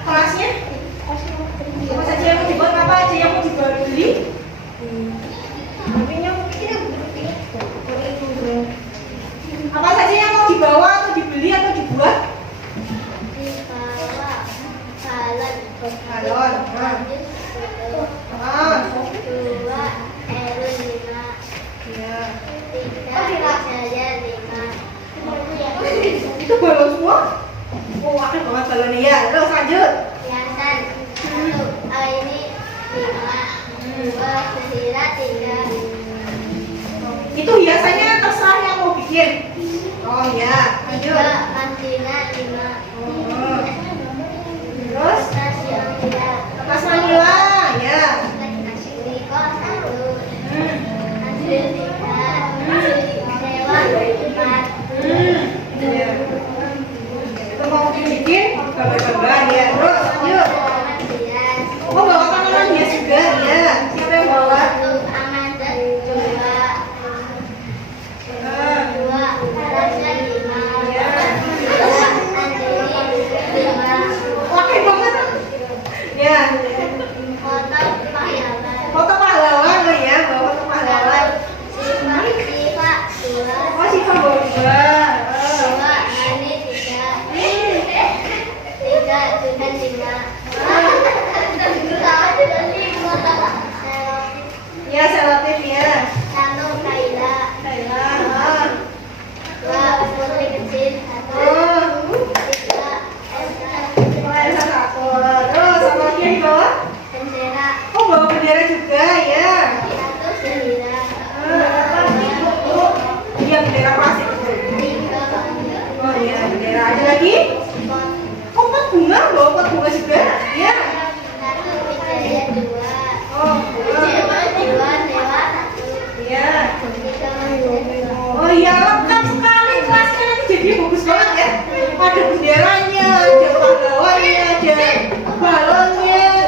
kelasnya? Apa saja yang mau dibuat, apa aja yang mau dibeli? Apa saja yang mau dibawa atau dibeli atau dibuat? Dibawa balon. Balon. Dua Erun 5. Iya. Tiga Jaya 5. Itu balon semua? Oh, akeh banget balonnya ya. Terus lanjut. Hiasan 1 ini 5. 2 Zahira 3. Itu hiasannya terserah yang mau bikin. Oh ya, 3 lanjut. Martina 5. Oh. Terus Nasional kertas manila, ya. Riko 1. Hmm. Hasil 3. Dewa 4. Ya. Itu mau bikin gambar-gambar ya. Terus lanjut. Oh, bawa tanaman hias juga ya. Siapa yang bawa? Amanda 2. 2 Raja 5. Andini 5. Oke banget. Ya. Foto pahlawan. Foto pahlawan lo ya, bawa foto pahlawan. Siva 2. Oh, Siva bawa dua. 2 Ani 3. 3 Tuhan 5. Ya, selotip ya. 1 Kaila. Thailand. 2 Putri kecil 1. Oh. 3 Elsa. Oh, Elsa satu. Terus apa lagi yang dibawa? Bendera. Oh, bawa bendera juga ya. 1 Zahira. Iya, bendera plastik itu. 3 Bangga. Oh iya, bendera. Ada lagi? Oh, pot bunga, bawa pot bunga juga. Ya. 1 Wijaya 2. Oh, 2 bunga. Dewa 1. Iya. 3 Mahendra. Oh iya, lengkap sekali kelasnya, nanti jadi bagus banget ya. Ada benderanya, ada pahlawannya, ada balonnya.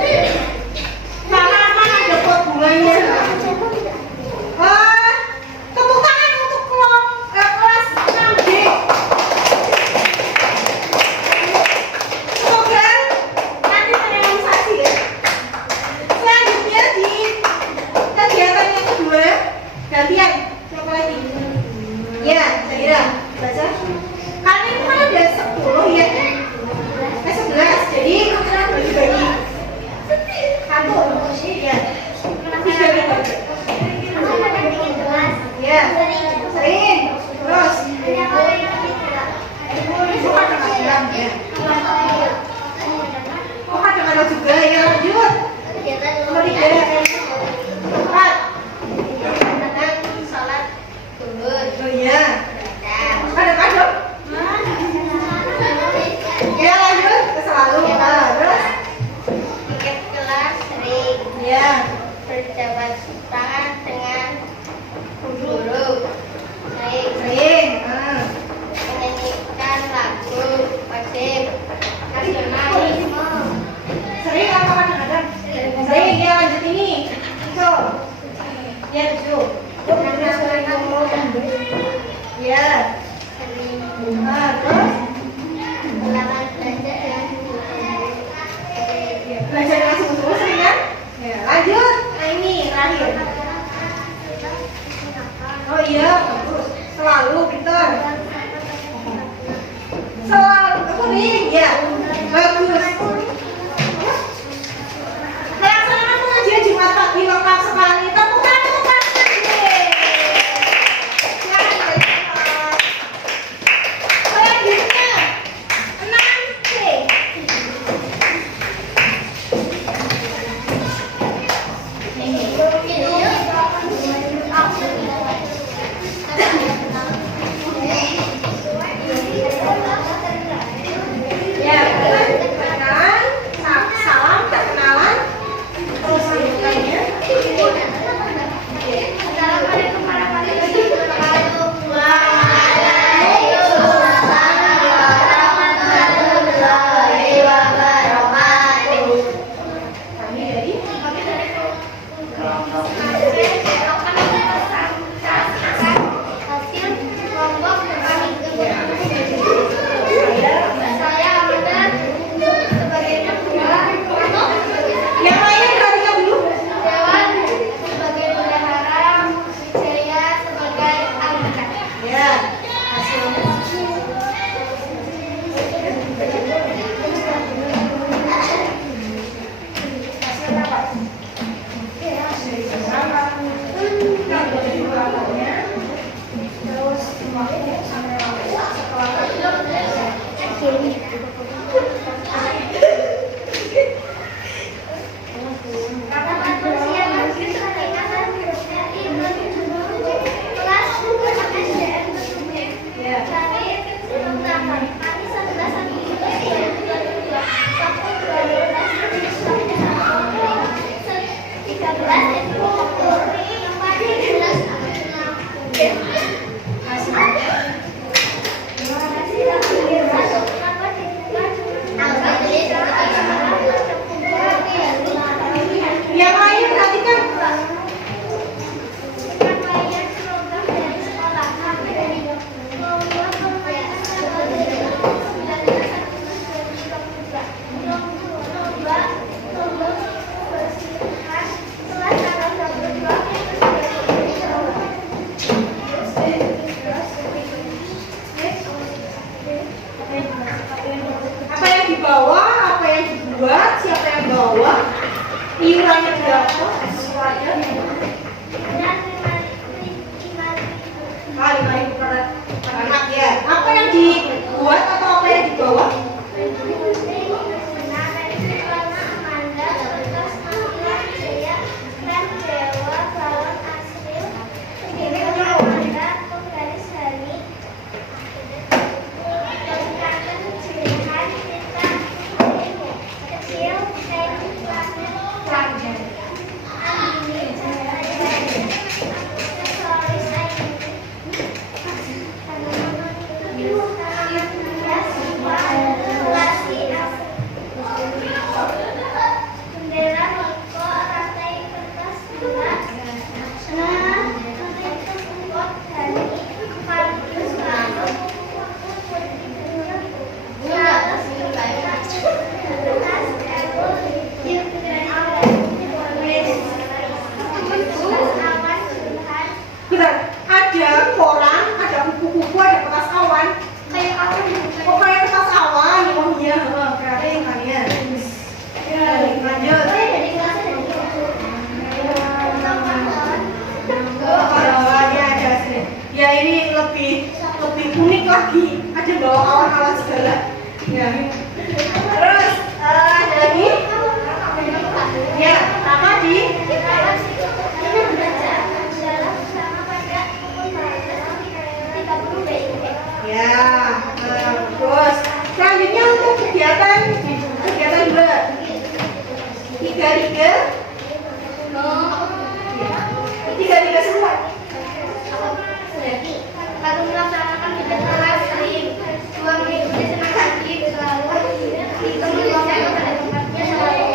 Tanaman, ada pot bunganya. Tepuk tangan untuk kelas 6D. Semoga nanti terrealisasi ya. Selanjutnya di kegiatan yang kedua, gantian. Siapa lagi? Ya, Zahira, baca. Karena itu kan ada 10 ya. 11, jadi bagi-bagi. Satu, ya. Bagi-bagi. Ya, sering. Terus, itu kadang-kadang ya. Oh, kadang-kadang juga ya. Lanjut. Nomor 3. 4. Salat zuhur. Oh iya. Kadang-kadang. Ya, lanjut. Selalu. Terus. Tiket kelas sering. Ya. Berjabat tangan dengan guru. Sering. Sering. Menyanyikan lagu wajib nasionalisme. Sering apa kadang-kadang? Sering. Ya, lanjut ini. Itu. Ya, 7. Ya. Sering. Terus. Ulangan belajar dengan guru. Belajar dengan sungguh-sungguh sering kan? Ya, lanjut. Nah, ini terakhir. Oh iya, bagus. Selalu pintar. Selalu kuning, ya. Bagus. Melaksanakan pengajian Jumat pagi lengkap sekali. Tepuk tangan untuk kelas 6D. Silakan Pak. Selanjutnya 6C. Yang lain perhatikan. Apa yang dibawa, apa yang dibuat, siapa yang bawa, iurannya berapa, semuanya. Ah, 5.000 per anak ya. Apa yang dibuat atau apa yang dibawa? Ada koran, ada buku-buku, ada kertas awan. Kayak apa? Oh, kayak kertas awan. Oh iya, berarti kalian. Ya, lanjut. Awannya ada sih. Ya ini lebih unik lagi. Ada bawa awan-awan segala. Ya. Terus ada lagi? Ya, apa di? Ya, terus selanjutnya untuk kegiatan 2 tiga semua. Lalu melaksanakan kegiatan lain 2 minggu senang hati selalu ditemukan pada tempatnya selalu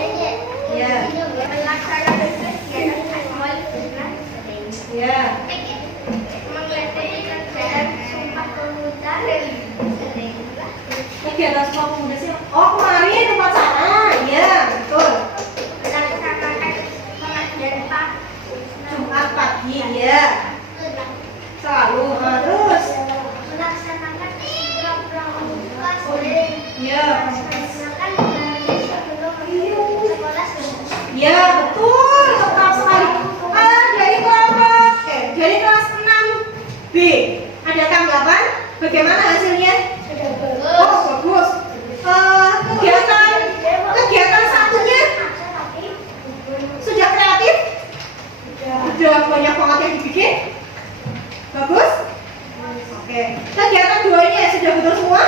Ya, melaksanakan kegiatan awal bulan ya. menggelar kerjaan sumpah pemuda Kegiatan Sumpah Pemuda sih. Oh, kemarin upacara. Iya, betul. melaksanakan pengajian pagi Jumat pagi, ya. Selalu terus. melaksanakan program buka sore Ya. melaksanakan belajar sebelum sekolah selesai. Ya, betul. Tepat sekali. Dari kelas 6B. Ada tanggapan? Bagaimana hasilnya? Oh, bagus. Kegiatan satunya sudah kreatif? Sudah banyak banget yang dibikin? Bagus? Oke. Kegiatan 2-nya sudah betul semua?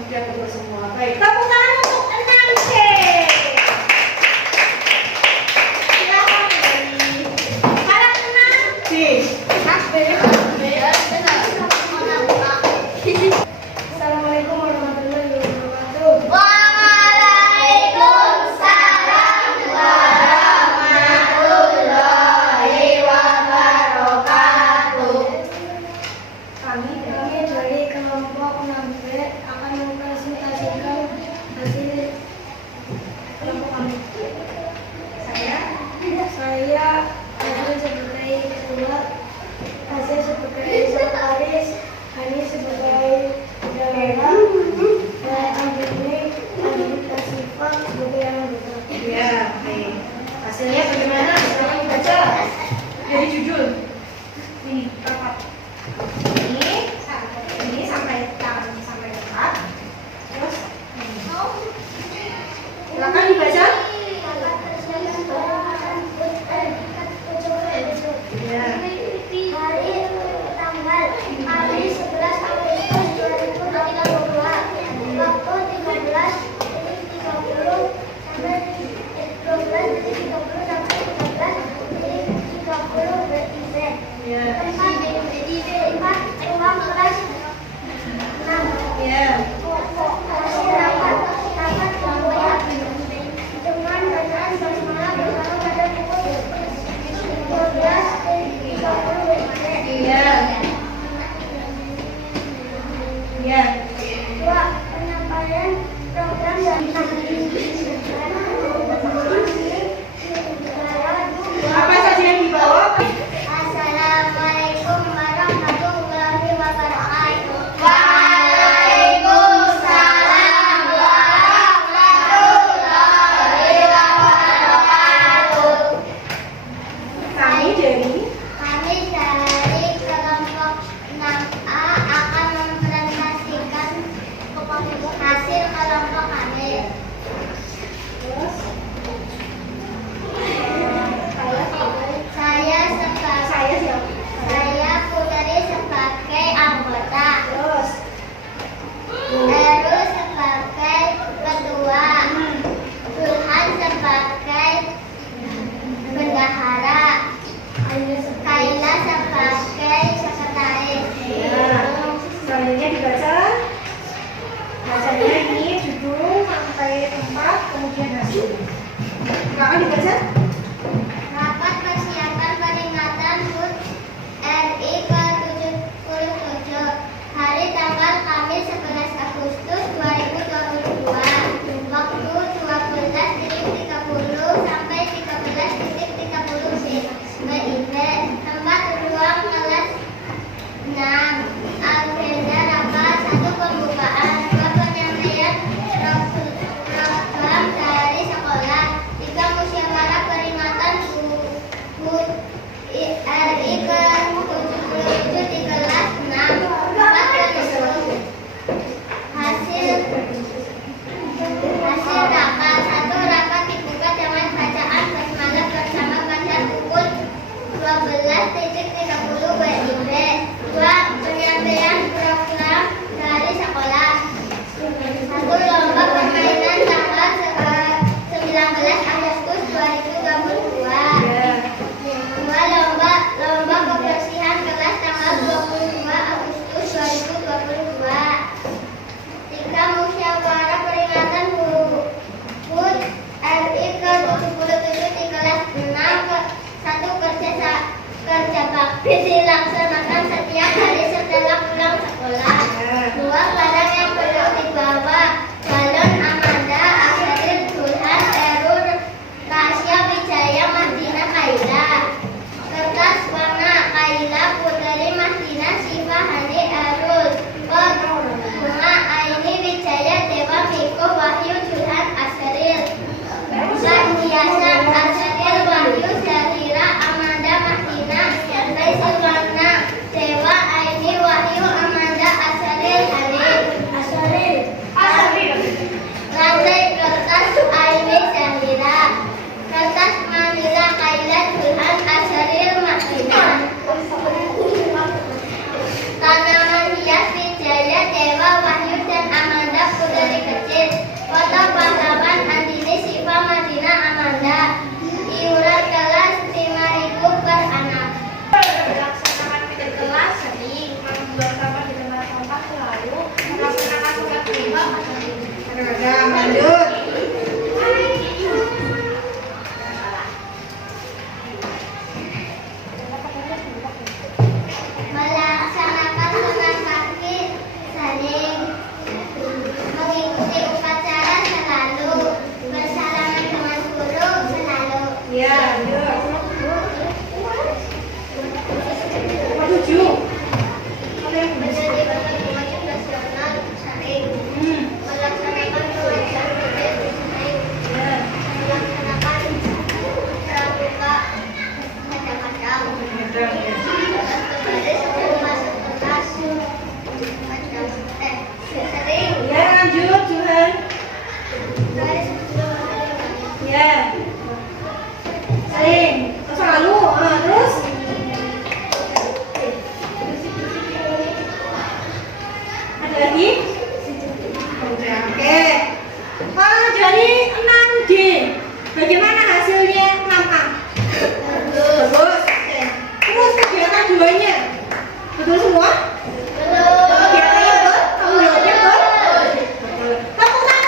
Sudah betul semua. Baik. Tepuk tangan untuk 6C. Silakan dari anak 6B. Assalamualaikum warahmatullahi wabarakatuh. Waalaikumsalam warahmatullahi wabarakatuh. Kami Kami dari kelompok 6B akan mempresentasikan hasil Ya. Dua, penyampaian program dan Apa saja yang dibawa? Assalamualaikum warahmatullahi wabarakatuh. Waalaikumsalam warahmatullahi wabarakatuh. Kami dari Kelompok 6A akan mempresentasikan hasil kelompok kami. Saya Putri sebagai anggota, terus Erul sebagai ketua, Zulhan sebagai bendahara, Kaila sebagai sekretaris. ya. Selanjutnya dibaca. Bacanya ini judul sampai tempat kemudian hasil. Silakan dibaca. Rapat persiapan peringatan HUT RI ke-77 hari tanggal Kamis 11 Agustus 2022 waktu 12.30 sampai 13.30 WIB tempat ruang kelas 6 agenda rapat 1 pembukaan 2 penyampaian program dari sekolah 3 musyawarah peringatan HUT RI ke-77 di kelas 6 4 penutup hasil rapat 1 rapat dibuka dengan bacaan basmalah bersama pada pukul 12.30 WIB 2 penyampaian program dari sekolah 1 lomba permainan tanggal 19 Agustus 2022 2 lomba kebersihan kelas tanggal 22 Agustus 2022 3 musyawarah peringatan HUT RI ke-77 di kelas 6 1 kerja bakti dilaksanakan setiap hari setelah pulang sekolah 2 barang yang perlu dibawa balon Amanda, Asharil, Zulhan, Erul, Tasya, Wijaya, Madina, Kaila kertas warna Kaila, Putri, Madina, Siva, Hani, Erul pot bunga Aini, Wijaya, Dewa, Miko, Wahyu, Zulhan, Asharil ban hiasan Asharil, Wahyu, Zahira, Amanda, Madina, Raisi, warna Dewa, Aini, Wahyu, Amanda, Asharil, Hani lantai kertas Aini, Zahira kertas Manila, Kaila, Zulhan, Asharil, Madina tanaman hias Wijaya, Dewa, Wahyu, dan Amanda, Putri kecil foto pahlawan Andini, Siva, Madina, Amanda iuran kelas 5.000 per anak melaksanakan pikir kelas sering membuat rapat di tempat tempat selalu melaksanakan tugas pribadi Kadang-kadang lanjut. melaksanakan tugas kaki sering mengikuti upacara selalu bersalaman dengan guru selalu Ya, lanjut. Nomor 7. Apa yang menjadi berbagai macam nasional sering melaksanakan pelajaran sering Ya. melaksanakan pramuka kadang-kadang Kadang, ya. berbaris sebelum masuk kelas sering Ya, lanjut, Juhan. baris sebelum masuk kelas Ya. Sering. Selalu. Terus? Ada lagi? Oke. Dari 6D, bagaimana hasilnya 6A? Bagus. Oke. Terus kegiatan 2-nya? Betul semua? Kegiatannya betul? Kamu jawabnya betul? Betul. Tepuk tangan.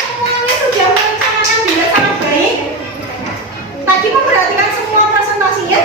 Semuanya sudah merencanakan dengan sangat baik. Tadi memperhatikan semua presentasinya.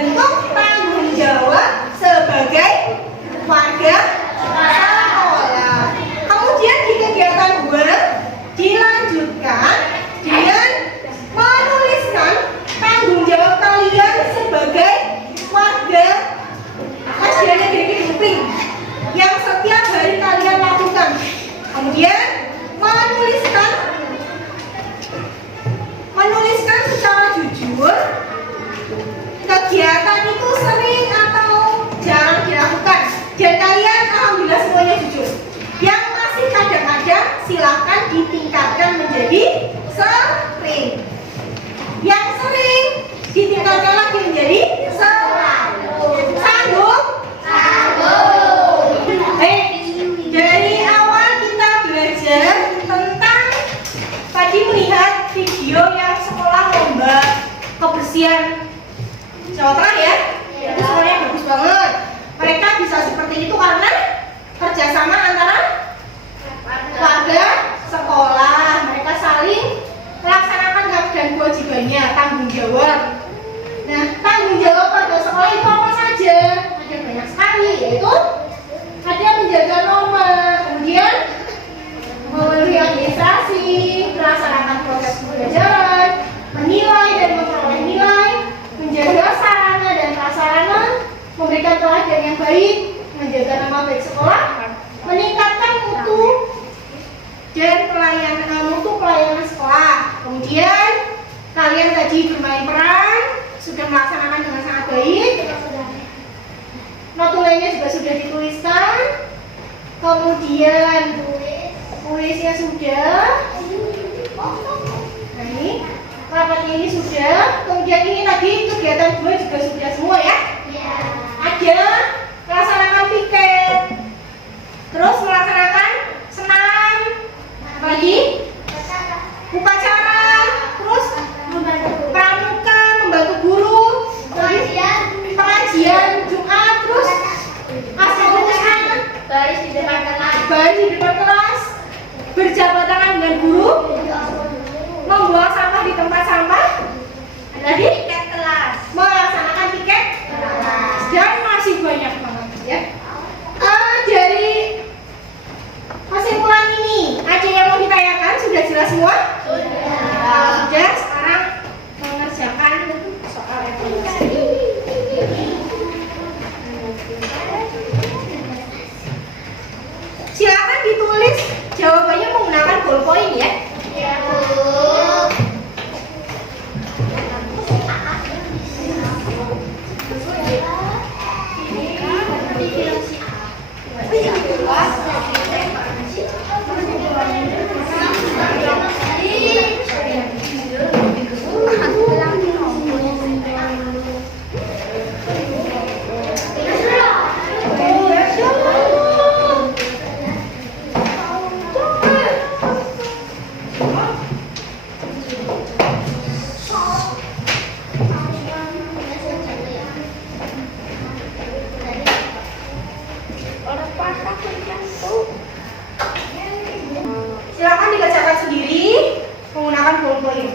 bentuk tanggung jawab sebagai warga sekolah. Kemudian di kegiatan 2 dilanjutkan dengan menuliskan tanggung jawab kalian sebagai warga Asdiana Negeri Kedungpring yang setiap hari kalian lakukan. Kemudian menuliskan secara jujur kegiatan itu sering atau jarang dilakukan, dan kalian alhamdulillah semuanya jujur. Yang masih kadang-kadang silahkan ditingkatkan menjadi sering. Yang sering ditingkatkan lagi menjadi selalu. Sanggup? Baik, dari awal kita belajar tentang tadi melihat video yang sekolah lomba kebersihan Jawa Tengah ya. Itu sekolahnya bagus banget. Mereka bisa seperti itu karena kerjasama antara warga sekolah. Mereka saling melaksanakan hak dan kewajibannya, tanggung jawab. Nah, tanggung jawab warga sekolah itu apa saja? Ada banyak sekali, yaitu ada menjaga norma, kemudian memenuhi administrasi, melaksanakan proses pembelajaran, menilai dan memperoleh nilai, menjaga sarana dan prasarana, memberikan teladan yang baik, menjaga nama baik sekolah, meningkatkan mutu pelayanan sekolah. Kemudian kalian tadi bermain peran, sudah melaksanakan dengan sangat baik. Notulenya juga sudah dituliskan. Kemudian puisinya sudah. Nah ini rapatnya ini sudah. Kemudian ini tadi kegiatan 2 juga sudah semua ya. Ada melaksanakan piket, terus melaksanakan senam, lagi upacara, terus pramuka, membantu guru, pengajian Jumat, terus asal-asalan, baris di depan kelas, berjabat tangan dengan guru, membuang sampah di tempat sampah, tadi piket kelas, melaksanakan piket kelas, dan masih banyak banget ya. Dari kesimpulan ini, ada yang mau ditanyakan? Sudah jelas semua? Sudah, sekarang mengerjakan soal evaluasi. Silakan ditulis jawabannya menggunakan ballpoint ya. Iya, Bu. Silakan dibacakan sendiri menggunakan ballpoint.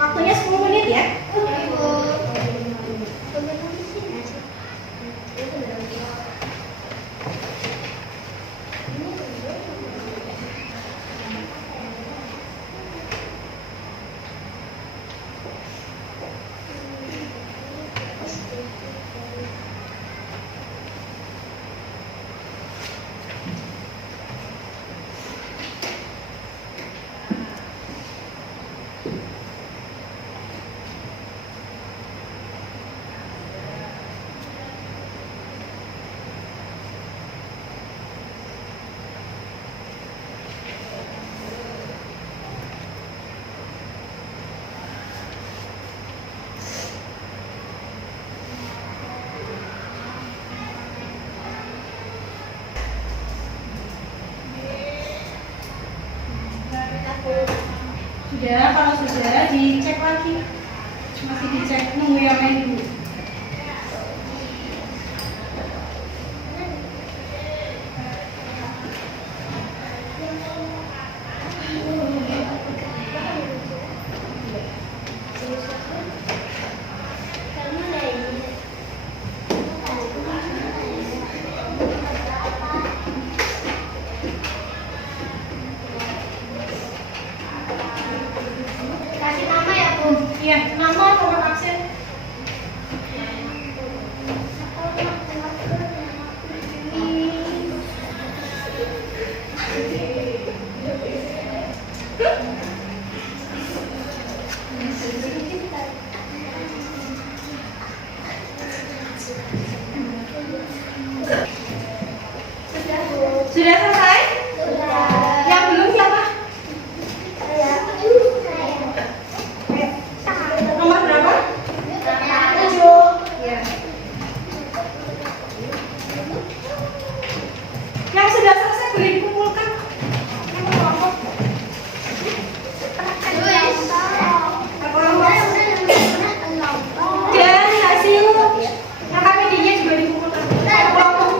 Waktunya 10 menit ya. Sudah, kalau sudah dicek lagi. Masih dicek, nunggu yang lain dulu. Sudah selesai? Yang belum siapa? Nomor berapa? 7. Ya. Yang sudah selesai boleh dikumpulkan. Yang kelompok. Dan hasil KPD-nya juga dikumpulkan. Kelompok.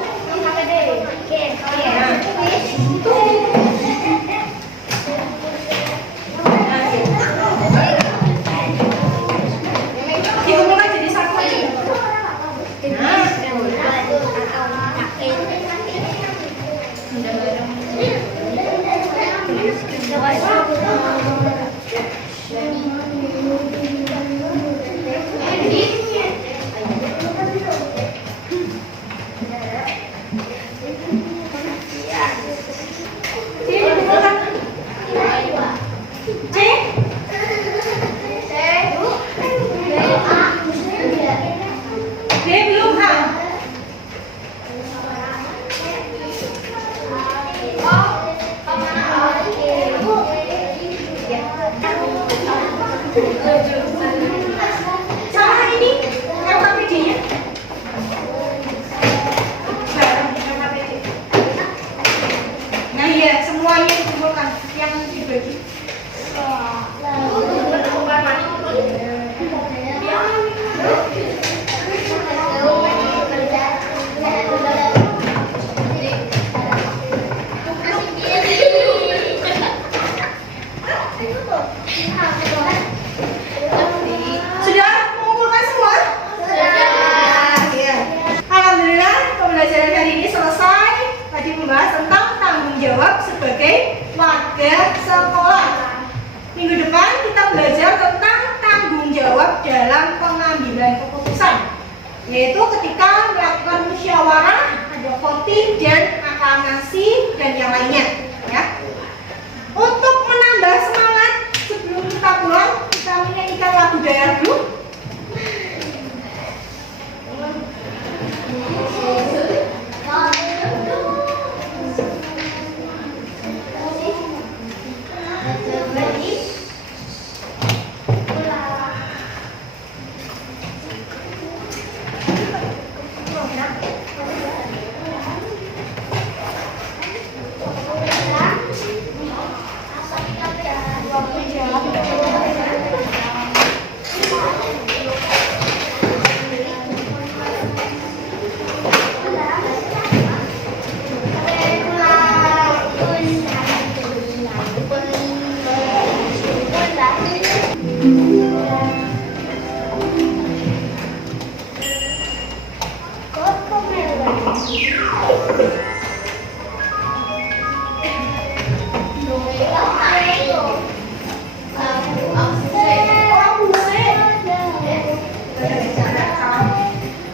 Dikumpulkan jadi satu aja. Sama ini yang KPD-nya. Nah iya, semuanya dikumpulkan yang dibagi. Sudah mengumpulkan semua? Sudah. Ya. Alhamdulillah pembelajaran kali ini selesai. Tadi membahas tentang tanggung jawab sebagai warga sekolah. Minggu depan kita belajar tentang tanggung jawab dalam pengambilan keputusan, yaitu ketika melakukan musyawarah, ada voting dan aklamasi dan yang lainnya. Ya. Untuk menambah semangat sebelum kita pulang, kita menyanyikan lagu daerah dulu.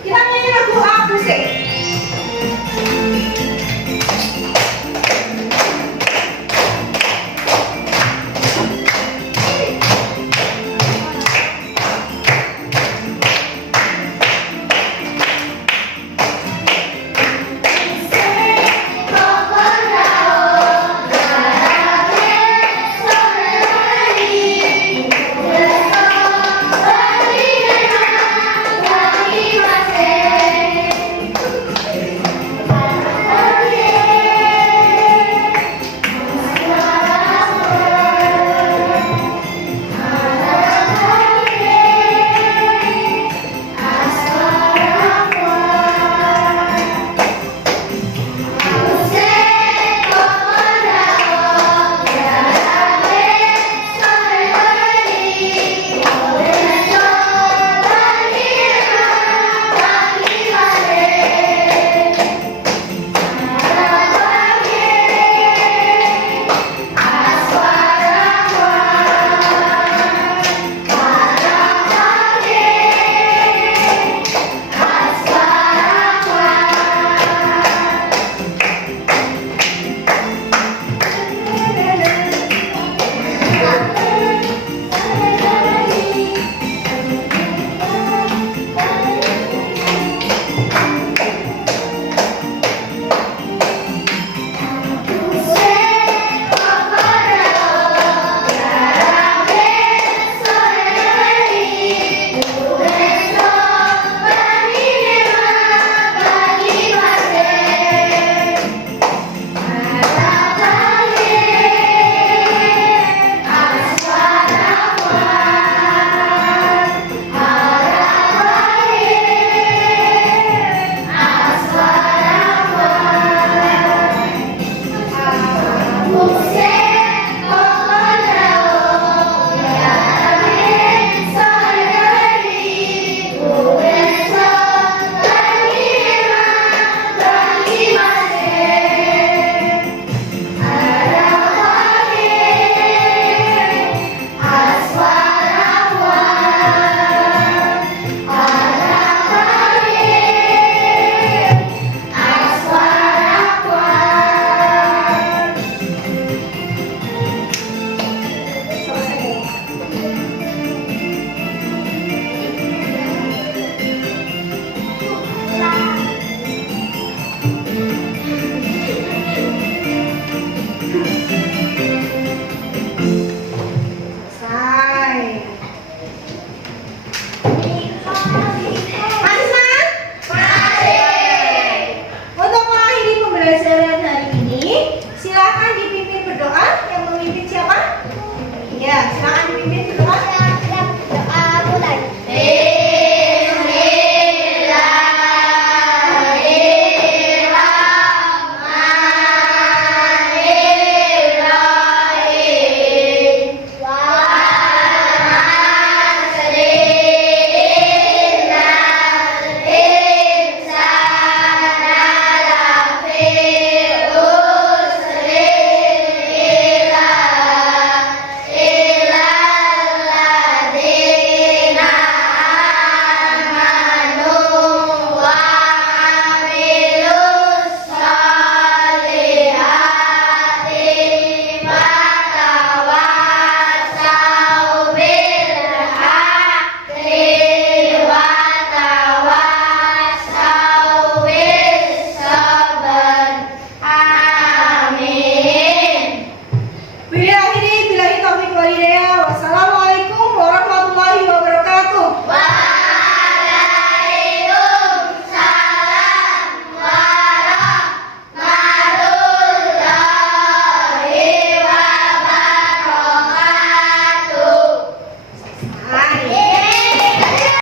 Kita nyanyi lagu Aku Sih. Say belajar